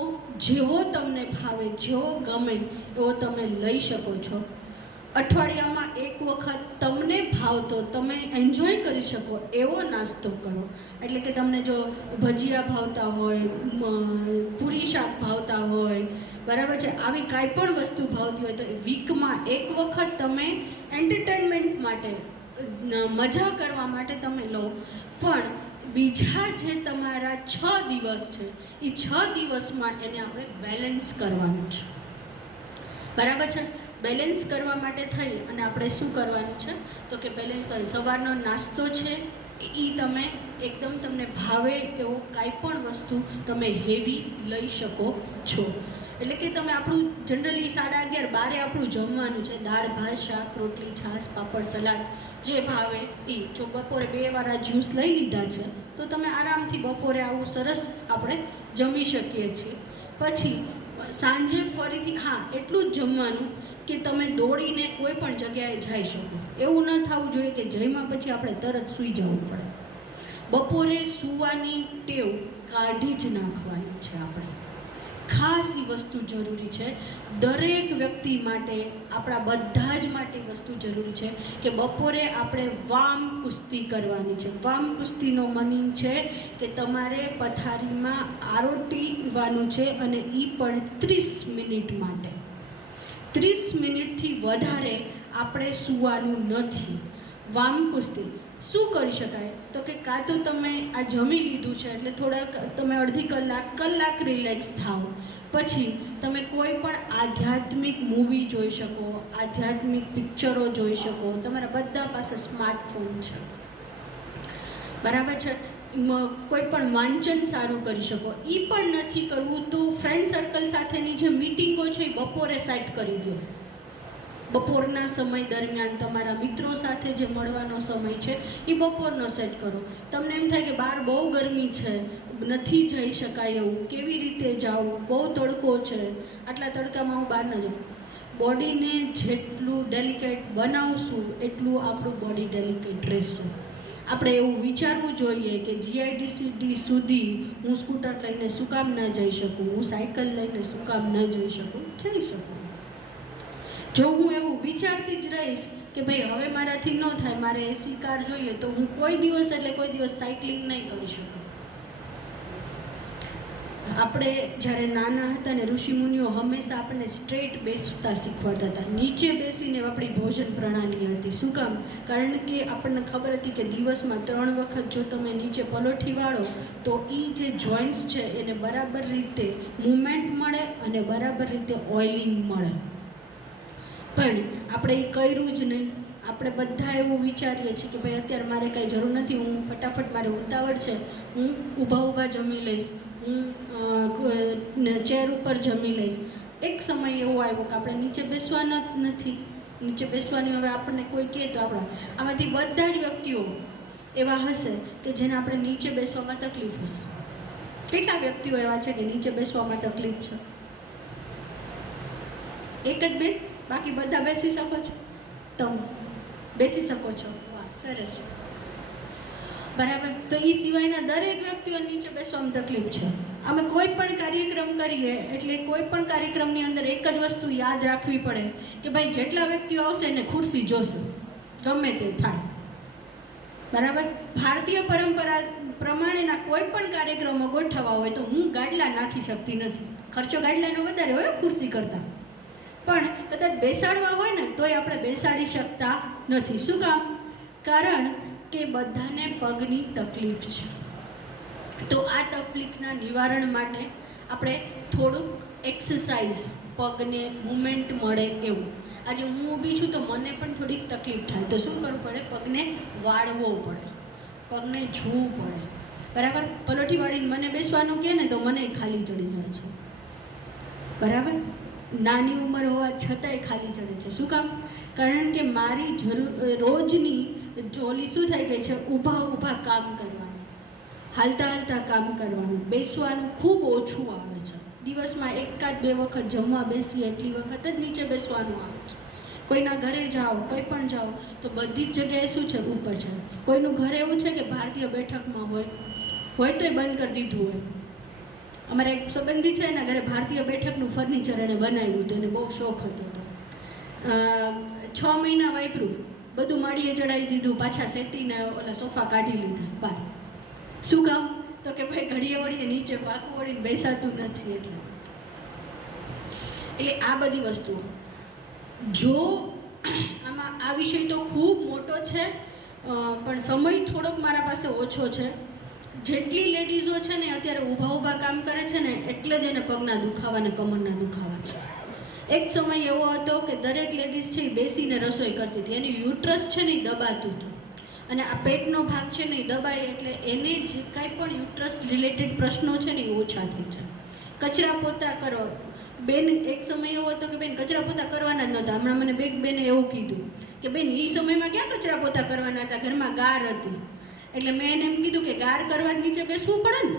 જેવો તમને ભાવે, જેવો ગમે એવો તમે લઈ શકો છો. અઠવાડિયામાં એક વખત તમને ભાવતો, તમે એન્જોય કરી શકો એવો નાસ્તો કરો. એટલે કે તમને જો ભજીયા ભાવતા હોય, પૂરી શાક ભાવતા હોય, બરાબર છે, આવી કાંઈ પણ વસ્તુ ભાવતી હોય તો વીકમાં એક વખત તમે એન્ટરટેનમેન્ટ માટે, મજા કરવા માટે તમે લો. પણ બીજા જે તમારા 6 દિવસ છે એ 6 દિવસમાં એને આપણે બેલેન્સ કરવાનું છે. બરાબર છે. બેલેન્સ કરવા માટે થઈ અને આપણે શું કરવાનું છે તો કે બેલેન્સ કરી સવારનો નાસ્તો છે એ તમે એકદમ તમને ભાવે એવો કાંઈ પણ વસ્તુ તમે હેવી લઈ શકો છો. એટલે કે તમે આપણું જનરલી 11:30 12 આપણું જમવાનું છે, દાળ ભાત શાક રોટલી છાશ પાપડ સલાડ જે ભાવે એ. જો બપોરે 2 વાર જ્યુસ લઈ લીધા છે તો તમે આરામથી બપોરે આવું સરસ આપણે જમી શકીએ છીએ. પછી સાંજે ફરીથી એટલું જ જમવાનું કે તમે દોડીને કોઈ પણ જગ્યાએ જઈ શકો. એવું ન થવું જોઈએ કે જમ્યા પછી આપણે તરત સૂઈ જવું પડે. બપોરે સૂવાની ટેવ કાઢી જ નાખવાની છે આપણે. ખાસ એ વસ્તુ જરૂરી છે દરેક વ્યક્તિ માટે, આપણા બધા જ માટે વસ્તુ જરૂરી છે કે બપોરે આપણે વામ કુસ્તી કરવાની છે. વામ કુસ્તીનો મનીંગ છે કે તમારે પથારીમાં આરોટીવાનું છે અને એ પણ 30 મિનિટ માટે. 30 મિનિટથી વધારે આપણે સૂવાનું નથી. વામ કુસ્તી શું કરી શકાય તો કે કાં તો તમે આ જમી લીધું છે એટલે થોડાક તમે અડધી કલાક રિલેક્સ થાઓ. પછી તમે કોઈ પણ આધ્યાત્મિક મૂવી જોઈ શકો, આધ્યાત્મિક પિક્ચરો જોઈ શકો. તમારા બધા પાસે સ્માર્ટફોન છે, બરાબર છે. કોઈ પણ વાંચન સારું કરી શકો. એ પણ નથી કરવું તો ફ્રેન્ડ સર્કલ સાથેની જે મિટિંગો છે એ બપોરે સેટ કરી દો. બપોરના સમય દરમિયાન તમારા મિત્રો સાથે જે મળવાનો સમય છે એ બપોરનો સેટ કરો. તમને એમ થાય કે બહાર બહુ ગરમી છે, નથી જઈ શકાય એવું, કેવી રીતે જાવું, બહુ તડકો છે, આટલા તડકામાં હું બહાર ન જાઉં. બોડીને જેટલું ડેલિકેટ બનાવશું એટલું આપણું બોડી ડેલિકેટ રહેશે. આપણે એવું વિચારવું જોઈએ કે GIDCD સુધી હું સ્કૂટર લઈને શું કામ ન જઈ શકું, હું સાયકલ લઈને શું કામ ન જઈ શકું, જઈ શકું. જો હું એવું વિચારતી જ રહીશ કે ભાઈ હવે મારાથી ન થાય, મારે એસી કાર જોઈએ, તો હું કોઈ દિવસ સાયકલિંગ નહીં કરી શકું. આપણે જ્યારે નાના હતા ને ઋષિમુનિઓ હંમેશા આપણને સ્ટ્રેટ બેસતા શીખવાડતા હતા. નીચે બેસીને આપણી ભોજન પ્રણાલી હતી. શું કામ? કારણ કે આપણને ખબર હતી કે દિવસમાં 3 વખત જો તમે નીચે પલોઠી વાળો તો એ જે જોઈન્ટ્સ છે એને બરાબર રીતે મૂવમેન્ટ મળે અને બરાબર રીતે ઓઇલિંગ મળે. પણ આપણે એ કર્યું જ નહીં. આપણે બધા એવું વિચારીએ છીએ કે ભાઈ અત્યારે મારે કાંઈ જરૂર નથી, હું ફટાફટ, મારે ઉતાવળ છે, હું ઊભા જમી લઈશ, હું ચેર ઉપર જમી લઈશ. એક સમય એવો આવ્યો કે આપણે નીચે બેસવાના જ નથી. નીચે બેસવાની હવે આપણને કોઈ કહે તો આમાંથી બધા જ વ્યક્તિઓ એવા હશે કે જેને આપણે નીચે બેસવામાં તકલીફ હશે. કેટલા વ્યક્તિઓ એવા છે કે નીચે બેસવામાં તકલીફ છે? એક જ બે, બાકી બધા બેસી શકો છો? તમે બેસી શકો છો? વાહ, સરસ, બરાબર. તો એ સિવાયના દરેક વ્યક્તિઓ નીચે બેસવામાં તકલીફ છે. અમે કોઈ પણ કાર્યક્રમ કરીએ એટલે કોઈ પણ કાર્યક્રમની અંદર એક જ વસ્તુ યાદ રાખવી પડે કે ભાઈ જેટલા વ્યક્તિઓ આવશે એને ખુરશી જોશે, ગમે તે થાય, બરાબર. ભારતીય પરંપરા પ્રમાણેના કોઈ પણ કાર્યક્રમો ગોઠવવા હોય તો હું ગાડલા નાખી શકતી નથી. ખર્ચો ગાઈડલાઈનો વધારે હોય ખુરશી કરતાં, પણ કદાચ બેસાડવા હોય ને તોય આપણે બેસાડી શકતા નથી. શું કામ? કારણ કે બધાને પગની તકલીફ છે. તો આ તકલીફના નિવારણ માટે આપણે થોડુંક એક્સરસાઇઝ, પગને મુવમેન્ટ મળે એવું. આજે હું ઊભી છું તો મને પણ થોડીક તકલીફ થાય, તો શું કરવું પડે? પગને વાળવો પડે, પગને જોવું પડે. બરાબર? પલોઠી વાળીને મને બેસવાનું કહે ને તો મને ખાલી ચડી જાય છે. બરાબર? નાની ઉંમર હોવા છતાંય ખાલી ચડે છે. શું કામ? કારણ કે મારી રોજની ઓલી શું થઈ ગઈ છે? ઊભા ઊભા કામ કરવાનું, હાલતા હાલતા કામ કરવાનું, બેસવાનું ખૂબ ઓછું આવે છે. દિવસમાં એકાદ બે વખત જમવા બેસીએ એટલી વખત જ નીચે બેસવાનું આવે છે. કોઈના ઘરે જાઓ, કોઈ પણ જાઓ તો બધી જ જગ્યાએ શું છે? ઉપર છે. કોઈનું ઘર એવું છે કે ભારતીય બેઠકમાં હોય તોય બંધ કરી દીધું હોય. અમારા એક સંબંધી છે, એના ઘરે ભારતીય બેઠકનું ફર્નિચર એણે બનાવ્યું હતું, એને બહુ શોખ હતો. 6 મહિના વાપર્યું, બધું માળીએ ચડાવી દીધું, પાછા સેટીને ઓલા સોફા કાઢી લીધા બહાર. શું કામ? તો કે ભાઈ ઘડીએ વળીએ નીચે પાકું વળીને બેસાતું નથી. એટલે આ બધી વસ્તુઓ, જો આમાં આ વિષય તો ખૂબ મોટો છે, પણ સમય થોડોક મારા પાસે ઓછો છે. જેટલી લેડીઝો છે ને અત્યારે ઊભા ઊભા કામ કરે છે ને એટલે જ એને પગના દુખાવા ને કમરના દુખાવા છે. એક સમય એવો હતો કે દરેક લેડીઝ છે એ બેસીને રસોઈ કરતી હતી, એનું યુટ્રસ છે ને એ દબાતું હતું, અને આ પેટનો ભાગ છે ને એ દબાય એટલે એને જે કાંઈ પણ યુટ્રસ રિલેટેડ પ્રશ્નો છે ને એ ઓછા થઈ જાય. કચરા પોતા કરો બેન, એક સમય એવો હતો કે બેન કચરા પોતા કરવાના જ નહોતા. હમણાં મને બે બેને એવું કીધું કે બેન એ સમયમાં ક્યાં કચરા પોતા કરવાના હતા, ઘરમાં ગાર હતી. એટલે મેં એને એમ કીધું કે ગાર કરવા નીચે બેસવું પડે ને,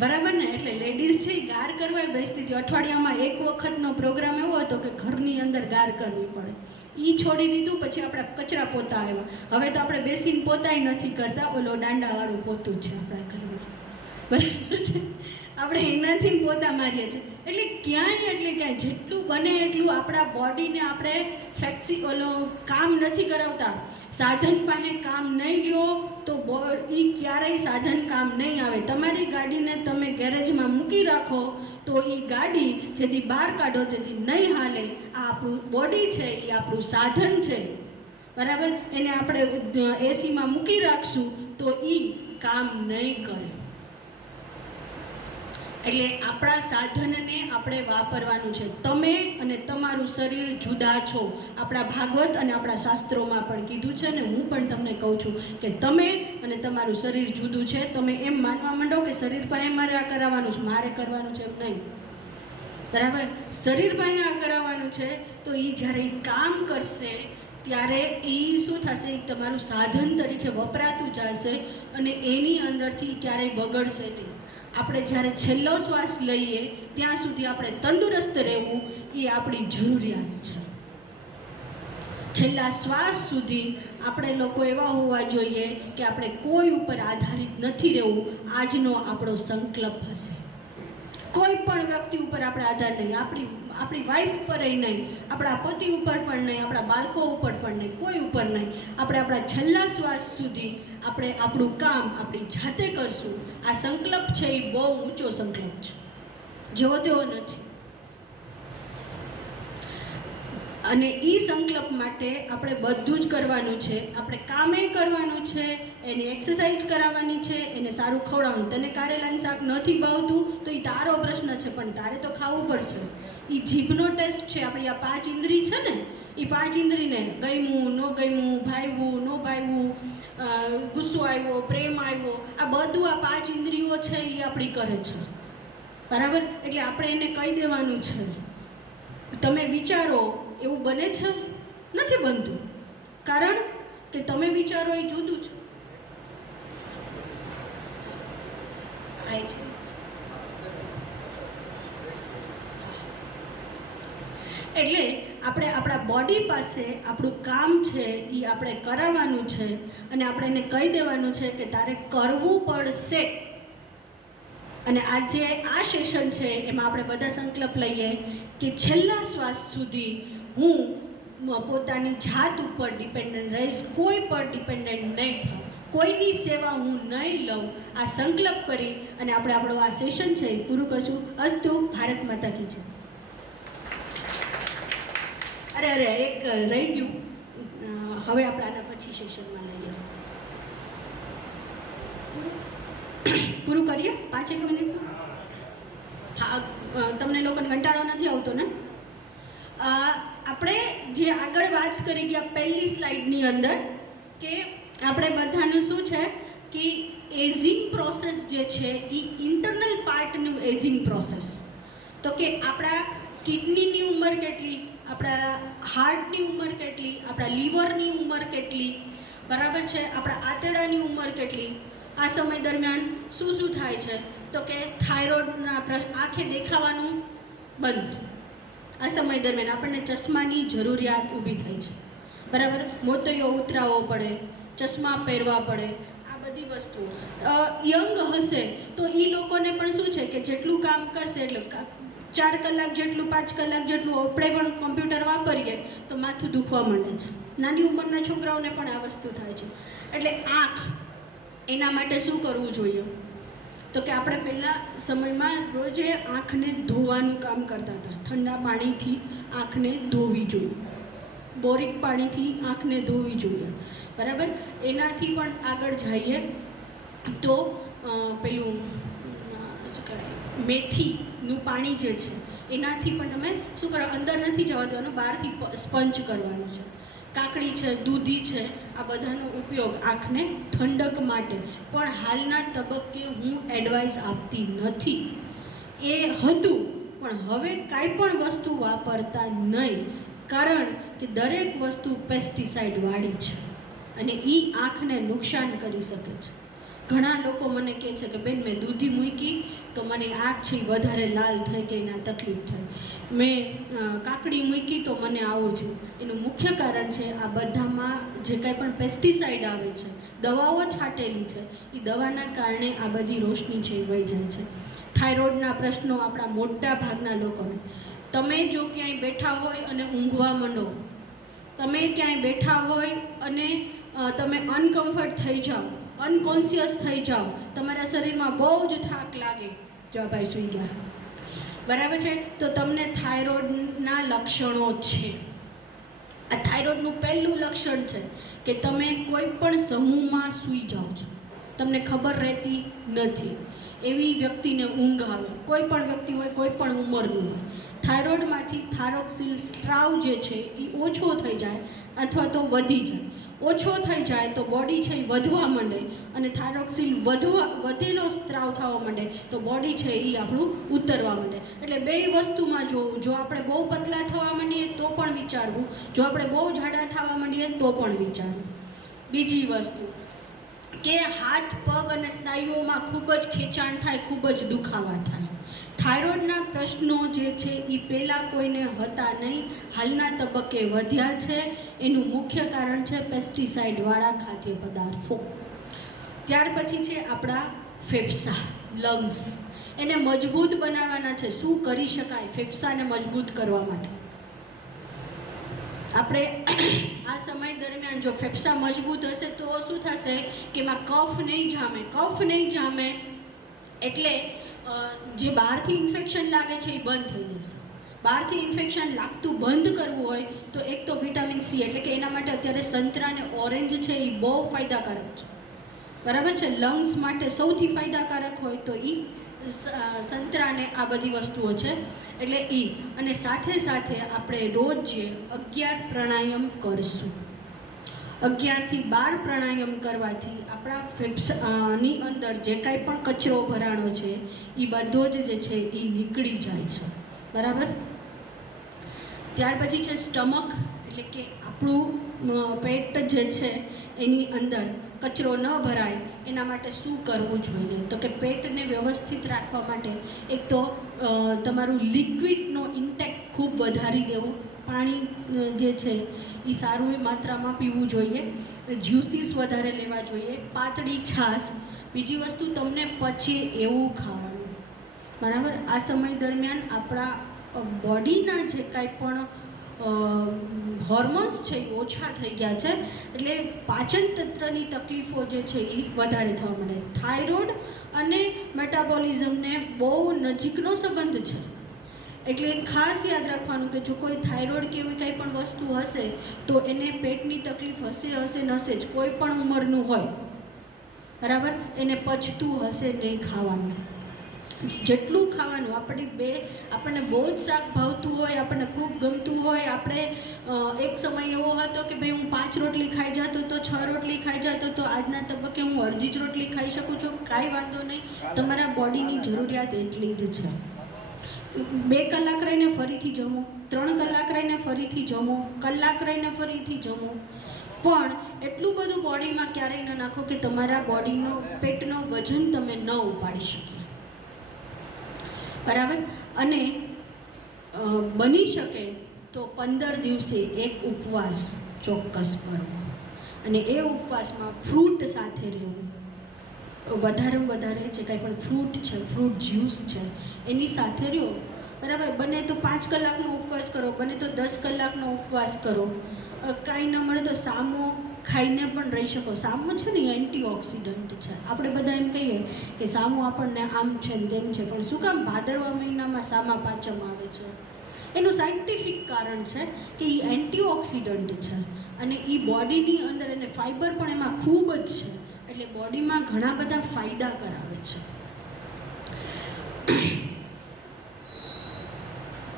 બરાબર ને? એટલે લેડીઝ છે એ ગાર કરવા બેસતી હતી. અઠવાડિયામાં એક વખતનો પ્રોગ્રામ એવો હતો કે ઘરની અંદર ગાર કરવી પડે. એ છોડી દીધું, પછી આપણા કચરા પોતા આવ્યા. હવે તો આપણે બેસીને પોતાય નથી કરતા, ઓલો દાંડાવાળું પોતું છે આપણા ઘરમાં, બરાબર છે? આપણે એનાથી પોતા મારીએ છીએ. એટલે ક્યાંય જેટલું બને એટલું આપણા બોડીને આપણે કામ નથી કરાવતા. સાધન પાસે કામ નહીં લ્યો તો એ ક્યારેય સાધન કામ નહીં આવે. તમારી ગાડીને તમે ગેરેજમાં મૂકી રાખો તો એ ગાડી જેથી બહાર કાઢો તેથી નહીં હાલે. આ આપણું બોડી છે, એ આપણું સાધન છે, બરાબર? એને આપણે એસીમાં મૂકી રાખશું તો એ કામ નહીં કરે. એટલે આપણા સાધનને આપણે વાપરવાનું છે. તમે અને તમારું શરીર જુદા છો. આપણા ભાગવત અને આપણા શાસ્ત્રોમાં પણ કીધું છે ને હું પણ તમને કહું છું કે તમે અને તમારું શરીર જુદું છે. તમે એમ માનવા માંડો કે શરીર પાસે મારે આ કરાવવાનું છે, મારે કરવાનું છે, એમ નહીં, બરાબર? શરીર પાસે આ કરાવવાનું છે તો એ જ્યારે કામ કરશે ત્યારે એ શું થશે? એ તમારું સાધન તરીકે વપરાતું જશે અને એની અંદરથી ક્યારેય બગડશે નહીં. આપણે જ્યારે છેલ્લો શ્વાસ લઈએ ત્યાં સુધી આપણે તંદુરસ્ત રહેવું એ આપણી જરૂરિયાત છે. છેલ્લા શ્વાસ સુધી આપણે લોકો એવા હોવા જોઈએ કે આપણે કોઈ ઉપર આધારિત નથી રહેવું. આજનો આપણો સંકલ્પ હશે. કોઈ પણ વ્યક્તિ ઉપર આપણે આધાર નહીં, આપણી વાઈફ ઉપર નહીં, આપણા પતિ ઉપર પણ નહીં, આપણા બાળકો ઉપર પણ નહીં, કોઈ ઉપર નહીં. આપણે આપણા છેલ્લા શ્વાસ સુધી આપણે આપણું કામ આપણી જાતે કરશું. આ સંકલ્પ છે એ બહુ ઊંચો સંકલ્પ છે, જેવો તેવો નથી. અને એ સંકલ્પ માટે આપણે બધું જ કરવાનું છે. આપણે કામે કરવાનું છે, એની એક્સરસાઇઝ કરાવવાની છે, એને સારું ખવડાવવાનું. તને કારેલાનું શાક નથી ભાવતું તો એ તારો પ્રશ્ન છે, પણ તારે તો ખાવું પડશે. એ જીભનો ટેસ્ટ છે. આપણી આ 5 ઇન્દ્રિય છે ને, એ 5 ઇન્દ્રિયને ગમ્યું, ન ગમ્યું, ભાવ્યું, ન ભાવ્યું, ગુસ્સો આવ્યો, પ્રેમ આવ્યો, આ બધું આ 5 ઇન્દ્રિયો છે એ આપણી કરે છે, બરાબર? એટલે આપણે એને કહી દેવાનું છે તમે વિચારો એવું બને છે? નથી બનતું. કારણ કે તમે વિચારો એ જુદું છે. એટલે આપણે આપણા બોડી પાસે આપણું કામ છે એ આપણે કરાવવાનું છે અને આપણે એને કહી દેવાનું છે કે તારે કરવું પડશે. અને આજે આ સેશન છે એમાં આપણે બધા સંકલ્પ લઈએ કે છેલ્લા શ્વાસ સુધી હું પોતાની જાત ઉપર ડિપેન્ડન્ટ રહીશ, કોઈ પર ડિપેન્ડન્ટ નહીં થાઉં. કોઈની સેવા હું નહીં લઉં, આ સંકલ્પ કરી અને આપણે આપણું આ સેશન છે એ પૂરું કરશું. અસ્તુ. ભારત માતા કી જય. અરે એક રહી ગયું, હવે આપણે આના પછી સેશનમાં લઈએ. પૂરું કરીએ 5-1 મિનિટ. હા, તમને લોકોને કંટાળો નથી આવતો ને? આપણે જે આગળ વાત કરી ગયા પહેલી સ્લાઇડની અંદર કે આપણે બધાનું શું છે કે એઝિંગ પ્રોસેસ જે છે એ ઇન્ટરનલ પાર્ટનું એઝિંગ પ્રોસેસ. તો કે આપણા કિડનીની ઉંમર કેટલી, આપણા હાર્ટની ઉંમર કેટલી, આપણા લીવરની ઉંમર કેટલી, બરાબર છે, આપણા આંતરડાની ઉંમર કેટલી, આ સમય દરમિયાન શું શું થાય છે? તો કે થાઇરોઇડના આંખે દેખાવાનું બંધ. આ સમય દરમિયાન આપણને ચશ્માની જરૂરિયાત ઊભી થઈ છે, બરાબર. મોતિયો ઉતરાવવો પડે, ચશ્મા પહેરવા પડે, આ બધી વસ્તુઓ. યંગ હશે તો એ લોકોને પણ શું છે કે જેટલું કામ કરશે એટલે 4 કલાક જેટલું 5 કલાક જેટલું આપણે પણ કોમ્પ્યુટર વાપરીએ તો માથું દુખવા માંડે છે. નાની ઉંમરના છોકરાઓને પણ આ વસ્તુ થાય છે. એટલે આંખ, એના માટે શું કરવું જોઈએ? તો કે આપણે પહેલાં સમયમાં રોજે આંખને ધોવાનું કામ કરતા હતા. ઠંડા પાણીથી આંખને ધોવી જોઈએ, બોરિક પાણીથી આંખને ધોવી જોઈએ, બરાબર. એનાથી પણ આગળ જઈએ તો પેલું શું કહેવાય, મેથીનું પાણી જે છે એનાથી પણ તમે શું કરો, અંદર નથી જવા દેવાનું, બહારથી સ્પંચ કરવાનું છે. કાકડી છે, દૂધી છે, આ બધાનો ઉપયોગ આંખને ઠંડક માટે પણ હાલના તબક્કે હું એડવાઇસ આપતી નથી. એ હતું પણ હવે કાંઈ પણ વસ્તુ વાપરતા નહીં, કારણ કે દરેક વસ્તુ પેસ્ટિસાઇડવાળી છે અને એ આંખને નુકસાન કરી શકે છે. ઘણા લોકો મને કહે છે કે બેન મેં દૂધી મૂકી તો મને આંખ છે વધારે લાલ થઈ ગઈ ને આ તકલીફ થઈ, મેં કાકડી મૂકી તો મને આવું થયું. એનું મુખ્ય કારણ છે આ બધામાં જે કાંઈ પણ પેસ્ટિસાઇડ આવે છે, દવાઓ છાંટેલી છે, એ દવાના કારણે આ બધી રોશની છે એ વહી જાય છે. થાઇરોઇડના પ્રશ્નો આપણા મોટા ભાગના લોકોને, તમે જો ક્યાંય બેઠા હોય અને ઊંઘવા માંડો, તમે ક્યાંય બેઠા હોય અને તમે અનકમ્ફર્ટ થઈ જાઓ, અનકોન્શિયસ થઈ જાઓ, તમારા શરીરમાં બહુ જ થાક લાગે, જો ભાઈ સૂઈ ગયા, બરાબર છે, તો તમને થાઇરોઇડના લક્ષણો છે. આ થાઇરોઇડનું પહેલું લક્ષણ છે કે તમે કોઈ પણ સમૂહમાં સૂઈ જાઓ છો, તમને ખબર રહેતી નથી. એવી વ્યક્તિને ઊંઘ આવે, કોઈ પણ વ્યક્તિ હોય, કોઈ પણ ઉંમરનું હોય. થાઇરોઇડમાંથી થાઇરોક્સિલ સ્ત્રાવ જે છે એ ઓછો થઈ જાય અથવા તો વધી જાય. ઓછો થઈ જાય તો બોડી છે એ વધવા માંડે અને થાઇરોક્સિલ વધેલો સ્ત્રાવ થવા માંડે તો બોડી છે એ આપણું ઉતરવા માંડે. એટલે બે વસ્તુમાં જોવું, જો આપણે બહુ પતલા થવા માંડીએ તો પણ વિચારવું, જો આપણે બહુ જાડા થવા માંડીએ તો પણ વિચારવું. બીજી વસ્તુ કે હાથ, પગ અને સ્નાયુઓમાં ખૂબ જ ખેંચાણ થાય, ખૂબ જ દુખાવા થાય. થાઇરોઇડના પ્રશ્નો જે છે એ પહેલાં કોઈને હતા નહીં, હાલના તબક્કે વધ્યા છે. એનું મુખ્ય કારણ છે પેસ્ટિસાઇડવાળા ખાદ્ય પદાર્થો. ત્યાર પછી છે આપણા ફેફસા, લંગ્સ. એને મજબૂત બનાવવાના છે. શું કરી શકાય ફેફસાને મજબૂત કરવા માટે? આપણે આ સમય દરમિયાન જો ફેફસા મજબૂત હશે તો શું થશે કે એમાં કફ નહીં જામે. કફ નહીં જામે એટલે જે બહારથી ઇન્ફેક્શન લાગે છે એ બંધ થઈ જશે. બહારથી ઇન્ફેક્શન લાગતું બંધ કરવું હોય તો એક તો વિટામિન સી, એટલે કે એના માટે અત્યારે સંતરા અને ઓરેન્જ છે એ બહુ ફાયદાકારક છે, બરાબર છે. લંગ્સ માટે સૌથી ફાયદાકારક હોય તો એ સંતરાને આ બધી વસ્તુઓ છે, એટલે એ. અને સાથે સાથે આપણે રોજ 11 પ્રાણાયામ કરશું. 11 થી 12 પ્રાણાયામ કરવાથી આપણા ફેફસાની અંદર જે કાંઈ પણ કચરો ભરાણો છે એ બધો જ જે છે એ નીકળી જાય છે, બરાબર. ત્યાર પછી છે સ્ટમક, એટલે કે આપણું પેટ જે છે એની અંદર કચરો ન ભરાય એના માટે શું કરવું જોઈએ? તો કે પેટને વ્યવસ્થિત રાખવા માટે એક તો તમારું લિક્વિડનો ઇન્ટેક ખૂબ વધારી દેવો. પાણી જે છે એ સારું એ માત્રામાં પીવું જોઈએ, જ્યુસીસ વધારે લેવા જોઈએ, પાતળી છાશ. બીજી વસ્તુ તમને પચે એવું ખાવાનું, બરાબર. આ સમય દરમિયાન આપણા બોડીના જે કાંઈ પણ હોર્મોન્સ છે એ ઓછા થઈ ગયા છે, એટલે પાચન તંત્રની તકલીફો જે છે એ વધારે થવા માંડે. થાઇરોઇડ અને મેટાબોલિઝમને બહુ નજીકનો સંબંધ છે, એટલે ખાસ યાદ રાખવાનું કે જો કોઈ થાઇરોઇડ કે એવી કંઈ પણ વસ્તુ હશે તો એને પેટની તકલીફ હશે જ, કોઈ પણ ઉંમરનું હોય, બરાબર, એને પચતું હશે નહીં ખાવાનું. જેટલું ખાવાનું આપણને બહુ જ શાક ભાવતું હોય, આપણને ખૂબ ગમતું હોય, આપણે એક સમય એવો હતો કે ભાઈ હું 5 રોટલી ખાઈ જતો તો 6 રોટલી ખાઈ જતો તો આજના તબક્કે હું અડધી જ રોટલી ખાઈ શકું છું, કાંઈ વાંધો નહીં, તમારા બોડીની જરૂરિયાત એટલી જ છે. 2 કલાક રહીને ફરીથી જમો, 3 કલાક રહીને ફરીથી જમો, કલાક રહીને ફરીથી જમો, પણ એટલું બધું બોડીમાં ક્યારેય ન નાખો કે તમારા બોડીનો પેટનો વજન તમે ન ઉપાડી શકીએ, બરાબર. અને બની શકે તો 15 દિવસે એક ઉપવાસ ચોક્કસ કરવો, અને એ ઉપવાસમાં ફ્રૂટ સાથે રહેવું, વધારેમાં વધારે જે કાંઈ પણ ફ્રૂટ છે, ફ્રૂટ જ્યુસ છે એની સાથે રહ્યો, બરાબર. બને તો 5 કલાકનો ઉપવાસ કરો, બને તો 10 કલાકનો ઉપવાસ કરો, કાંઈ ન મળે તો સામો ખાઈને પણ રહી શકો. સામો છે ને એન્ટીઓક્સિડન્ટ છે. આપણે બધા એમ કહીએ કે સામો આપણને આમ છે ને તેમ છે, પણ શું કામ ભાદરવા મહિનામાં સામા પાચમ આવે છે? એનું સાયન્ટિફિક કારણ છે કે એ એન્ટીઓક્સિડન્ટ છે, અને એ બોડીની અંદર એને ફાઈબર પણ એમાં ખૂબ જ છે, એટલે બોડીમાં ઘણા બધા ફાયદા કરાવે છે.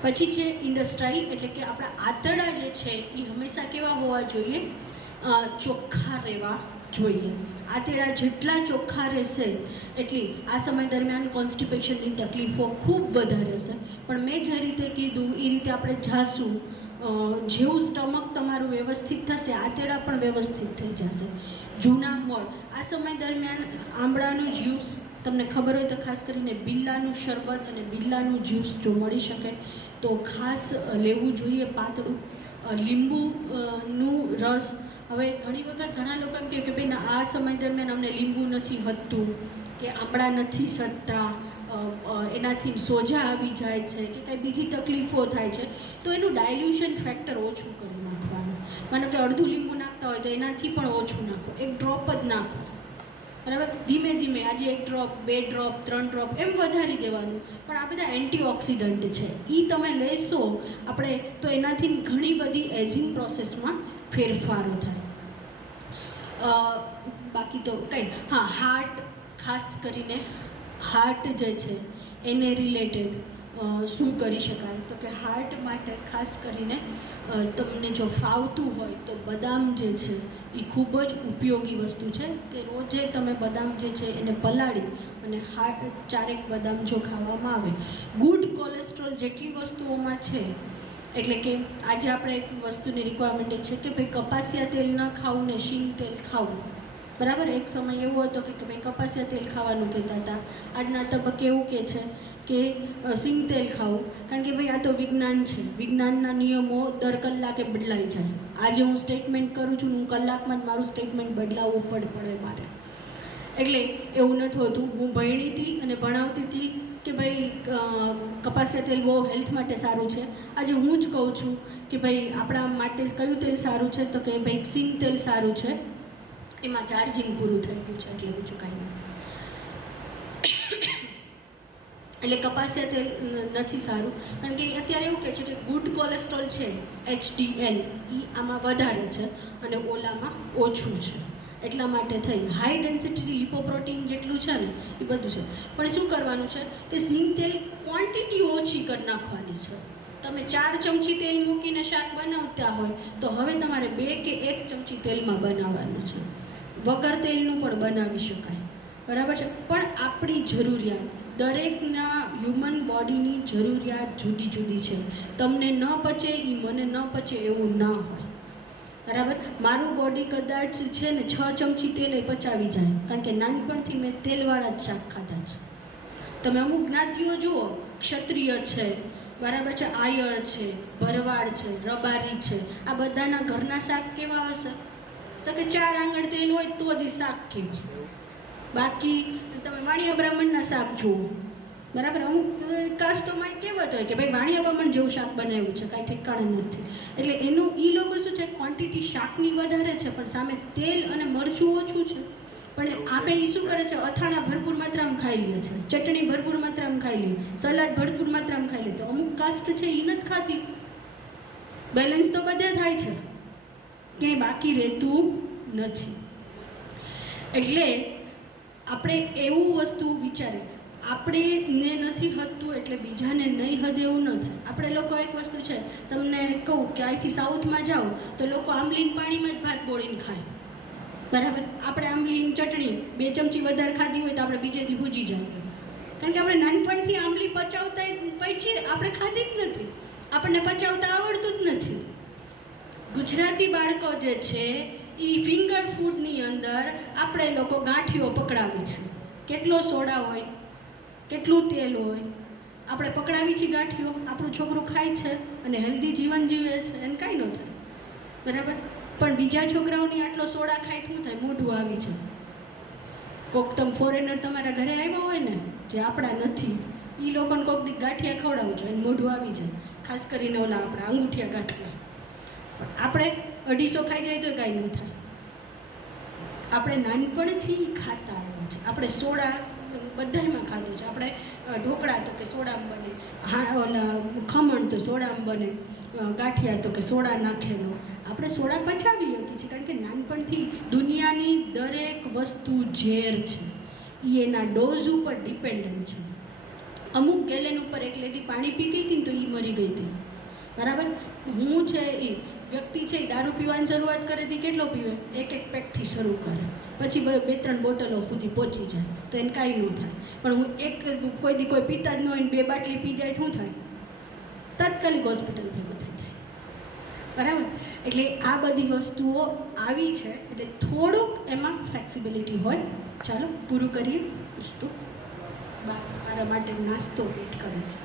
પછી છે ઇન્ડસ્ટ્રાઇલ, એટલે કે આપણા આંતરડા જે છે એ હંમેશા કેવા હોવા જોઈએ? ચોખ્ખા રહેવા જોઈએ. આંતરડા જેટલા ચોખ્ખા રહેશે એટલી આ સમય દરમિયાન કોન્સ્ટિપેશનની તકલીફો ખૂબ વધારે હશે, પણ મેં જે રીતે કીધું એ રીતે આપણે જાશું, જેવું સ્ટમક તમારું વ્યવસ્થિત થશે, આંતરડા પણ વ્યવસ્થિત થઈ જશે. જૂના મળ, આ સમય દરમિયાન આંબળાનું જ્યુસ, તમને ખબર હોય તો ખાસ કરીને બિલ્લાનું શરબત અને બિલ્લાનું જ્યુસ જો મળી શકે તો ખાસ લેવું જોઈએ, પાતળું. લીંબુનું રસ, હવે ઘણી વખત ઘણા લોકો એમ કહે કે ભાઈ આ સમય દરમિયાન અમને લીંબુ નથી હતતું, કે આંબળા નથી સદતા, એનાથી સોજા આવી જાય છે કે કંઈ બીજી તકલીફો થાય છે, તો એનું ડાયલ્યુશન ફેક્ટર ઓછું કરી નાખવાનું. માનો કે અડધું લીંબુ નાખતા હોય તો એનાથી પણ ઓછું નાખો, 1 ડ્રોપ જ નાખો, બરાબર. ધીમે ધીમે આજે 1 ડ્રોપ, 2 ડ્રોપ, 3 ડ્રોપ એમ વધારી દેવાનું, પણ આ બધા એન્ટીઓક્સિડન્ટ છે, એ તમે લેશો આપણે તો એનાથી ઘણી બધી એઝિંગ પ્રોસેસમાં ફેરફારો થાય. બાકી તો કંઈ, હા, હાર્ટ, ખાસ કરીને હાર્ટ જે છે એને રિલેટેડ શું કરી શકાય? તો કે હાર્ટ માટે ખાસ કરીને તમને જો ફાવતું હોય તો બદામ જે છે એ ખૂબ જ ઉપયોગી વસ્તુ છે, કે રોજે તમે બદામ જે છે એને પલાળી અને 4 બદામ જો ખાવામાં આવે, ગુડ કોલેસ્ટ્રોલ જેટલી વસ્તુઓમાં છે, એટલે કે આજે આપણે એક વસ્તુની રિક્વાયરમેન્ટ છે કે ભાઈ કપાસિયા તેલ ન ખાવું ને શીંગ તેલ ખાવું, બરાબર. એક સમય એવો હતો કે ભાઈ કપાસિયા તેલ ખાવાનું કહેતા હતા, આજના તબક્કે એવું કહે છે કે સિંગ તેલ ખાવું, કારણ કે ભાઈ આ તો વિજ્ઞાન છે, વિજ્ઞાનના નિયમો દર કલાકે બદલાઈ જાય. આજે હું સ્ટેટમેન્ટ કરું છું, હું કલાકમાં જ મારું સ્ટેટમેન્ટ બદલાવવું પડે મારે, એટલે એવું નથી હોતું. હું ભણી હતી અને ભણાવતી હતી કે ભાઈ કપાસિયા તેલ બહુ હેલ્થ માટે સારું છે. આજે હું જ કહું છું કે ભાઈ આપણા માટે કયું તેલ સારું છે, તો કે ભાઈ સિંગ તેલ સારું છે, એમાં ચાર્જિંગ પૂરું થઈ ગયું છે, એટલે બીજું કાંઈ નથી. એટલે કપાસિયા તેલ નથી સારું, કારણ કે અત્યારે એવું કહે છે કે ગુડ કોલેસ્ટ્રોલ છે HDL એ આમાં વધારે છે અને ઓલામાં ઓછું છે, એટલા માટે થઈ હાઈ ડેન્સિટી લિપોપ્રોટીન જેટલું છે ને એ બધું છે. પણ શું કરવાનું છે કે સિંગ તેલ ક્વોન્ટિટી ઓછી કરી નાખવાની છે. તમે 4 ચમચી તેલ મૂકીને શાક બનાવતા હોય તો હવે તમારે 2 કે 1 ચમચી તેલમાં બનાવવાનું છે. વગર તેલનું પણ બનાવી શકાય, બરાબર છે, પણ આપણી જરૂરિયાત, દરેકના હ્યુમન બોડીની જરૂરિયાત જુદી જુદી છે. તમને ન પચે એ મને ન પચે એવું ના હોય, બરાબર. મારું બોડી કદાચ છે ને 6 ચમચી તેલ એ પચાવી જાય, કારણ કે નાનપણથી મેં તેલવાળા જ શાક ખાધા છે. તમે અમુક જ્ઞાતિઓ જુઓ, ક્ષત્રિય છે, બરાબર છે, આયર છે, ભરવાડ છે, રબારી છે, આ બધાના ઘરના શાક કેવા હશે? તો કે 4 આંગળ તેલ હોય તો જ શાક કહેવાય. બાકી તમે વાણિયા બ્રાહ્મણના શાક જુઓ, બરાબર. અમુક કાસ્ટોમાં કહેવત હોય કે ભાઈ વાણિયા બામણ જેવું શાક બનાવ્યું છે, કાંઈ ઠેકાણે નથી. એટલે એનું એ લોકો શું છે, ક્વોન્ટિટી શાકની વધારે છે પણ સામે તેલ અને મરચું ઓછું છે. પણ આપણે એ શું કરે છે, અથાણા ભરપૂર માત્રામાં ખાઈ લે છે, ચટણી ભરપૂર માત્રામાં ખાઈ લે, સલાડ ભરપૂર માત્રામાં ખાઈ લે. તો અમુક કાસ્ટ છે એ નથી ખાતી. બેલેન્સ તો બધે થાય છે, ક્યાંય બાકી રહેતું નથી. એટલે આપણે એવું વસ્તુ વિચારે, આપણે ને નથી હદતું એટલે બીજાને નહીં હદે એવું ન થાય. આપણે લોકો એક વસ્તુ છે, તમને કહું કે અહીંથી સાઉથમાં જાઓ તો લોકો આંબલીને પાણીમાં જ ભાત બોળીને ખાય. બરાબર. આપણે આંબલીની ચટણી 2 ચમચી વધારે ખાધી હોય તો આપણે બીજે દી ભૂજી જાય, કારણ કે આપણે નાનપણથી આંબલી પચાવતા પચી આપણે ખાધી જ નથી, આપણને પચાવતા આવડતું જ નથી. ગુજરાતી બાળકો જે છે એ ફિંગર ફૂડની અંદર આપણે લોકો ગાંઠિયો પકડાવી છે. કેટલો સોડા હોય, કેટલું તેલ હોય, આપણે પકડાવી છીએ ગાંઠિયો. આપણું છોકરું ખાય છે અને હેલ્ધી જીવન જીવે છે, એને કાંઈ ન થાય. બરાબર. પણ બીજા છોકરાઓની આટલો સોડા ખાય શું થાય, મોઢું આવી છે. કોક તમે ફોરેનર તમારા ઘરે આવ્યા હોય ને, જે આપણા નથી, એ લોકોને કોક દી ગાંઠિયા ખવડાવજો એને મોઢું આવી જાય. ખાસ કરીને ઓલા આપણા અંગૂઠિયા ગાંઠિયા. આપણે 250 ખાઈ જાય તો કાંઈ ન થાય. આપણે નાનપણથી ખાતા આવ્યા છે. આપણે સોડા બધામાં ખાધું છે. આપણે ઢોકળા તો કે સોડામાં બને, ઓલા ખમણ તો સોડામાં બને, ગાંઠિયા તો કે સોડા નાખેલો. આપણે સોડા પચાવી શકીએ છીએ, કારણ કે નાનપણથી દુનિયાની દરેક વસ્તુ ઝેર છે, એ એના ડોઝ ઉપર ડિપેન્ડન્ટ છે. અમુક ગેલેન ઉપર એક લેડી પાણી પી ગઈ હતી ને તો એ મરી ગઈ હતી. બરાબર. હું છે એ વ્યક્તિ છે, દારૂ પીવાની શરૂઆત કરે તે કેટલો પીવે, 1 પેકથી શરૂ કરે, પછી 2-3 બોટલો સુધી પહોંચી જાય તો એને કાંઈ ન થાય. પણ હું કોઈ દી કોઈ પીતા જ ન હોય 2 બાટલી પી જાય શું થાય, તાત્કાલિક હોસ્પિટલ ભેગું થઈ જાય. બરાબર. એટલે આ બધી વસ્તુઓ આવી છે, એટલે થોડુંક એમાં ફ્લેક્સિબિલિટી હોય. ચાલો પૂરું કરીએ. પૂછતું મારા માટે નાસ્તો વેટ કરે છે.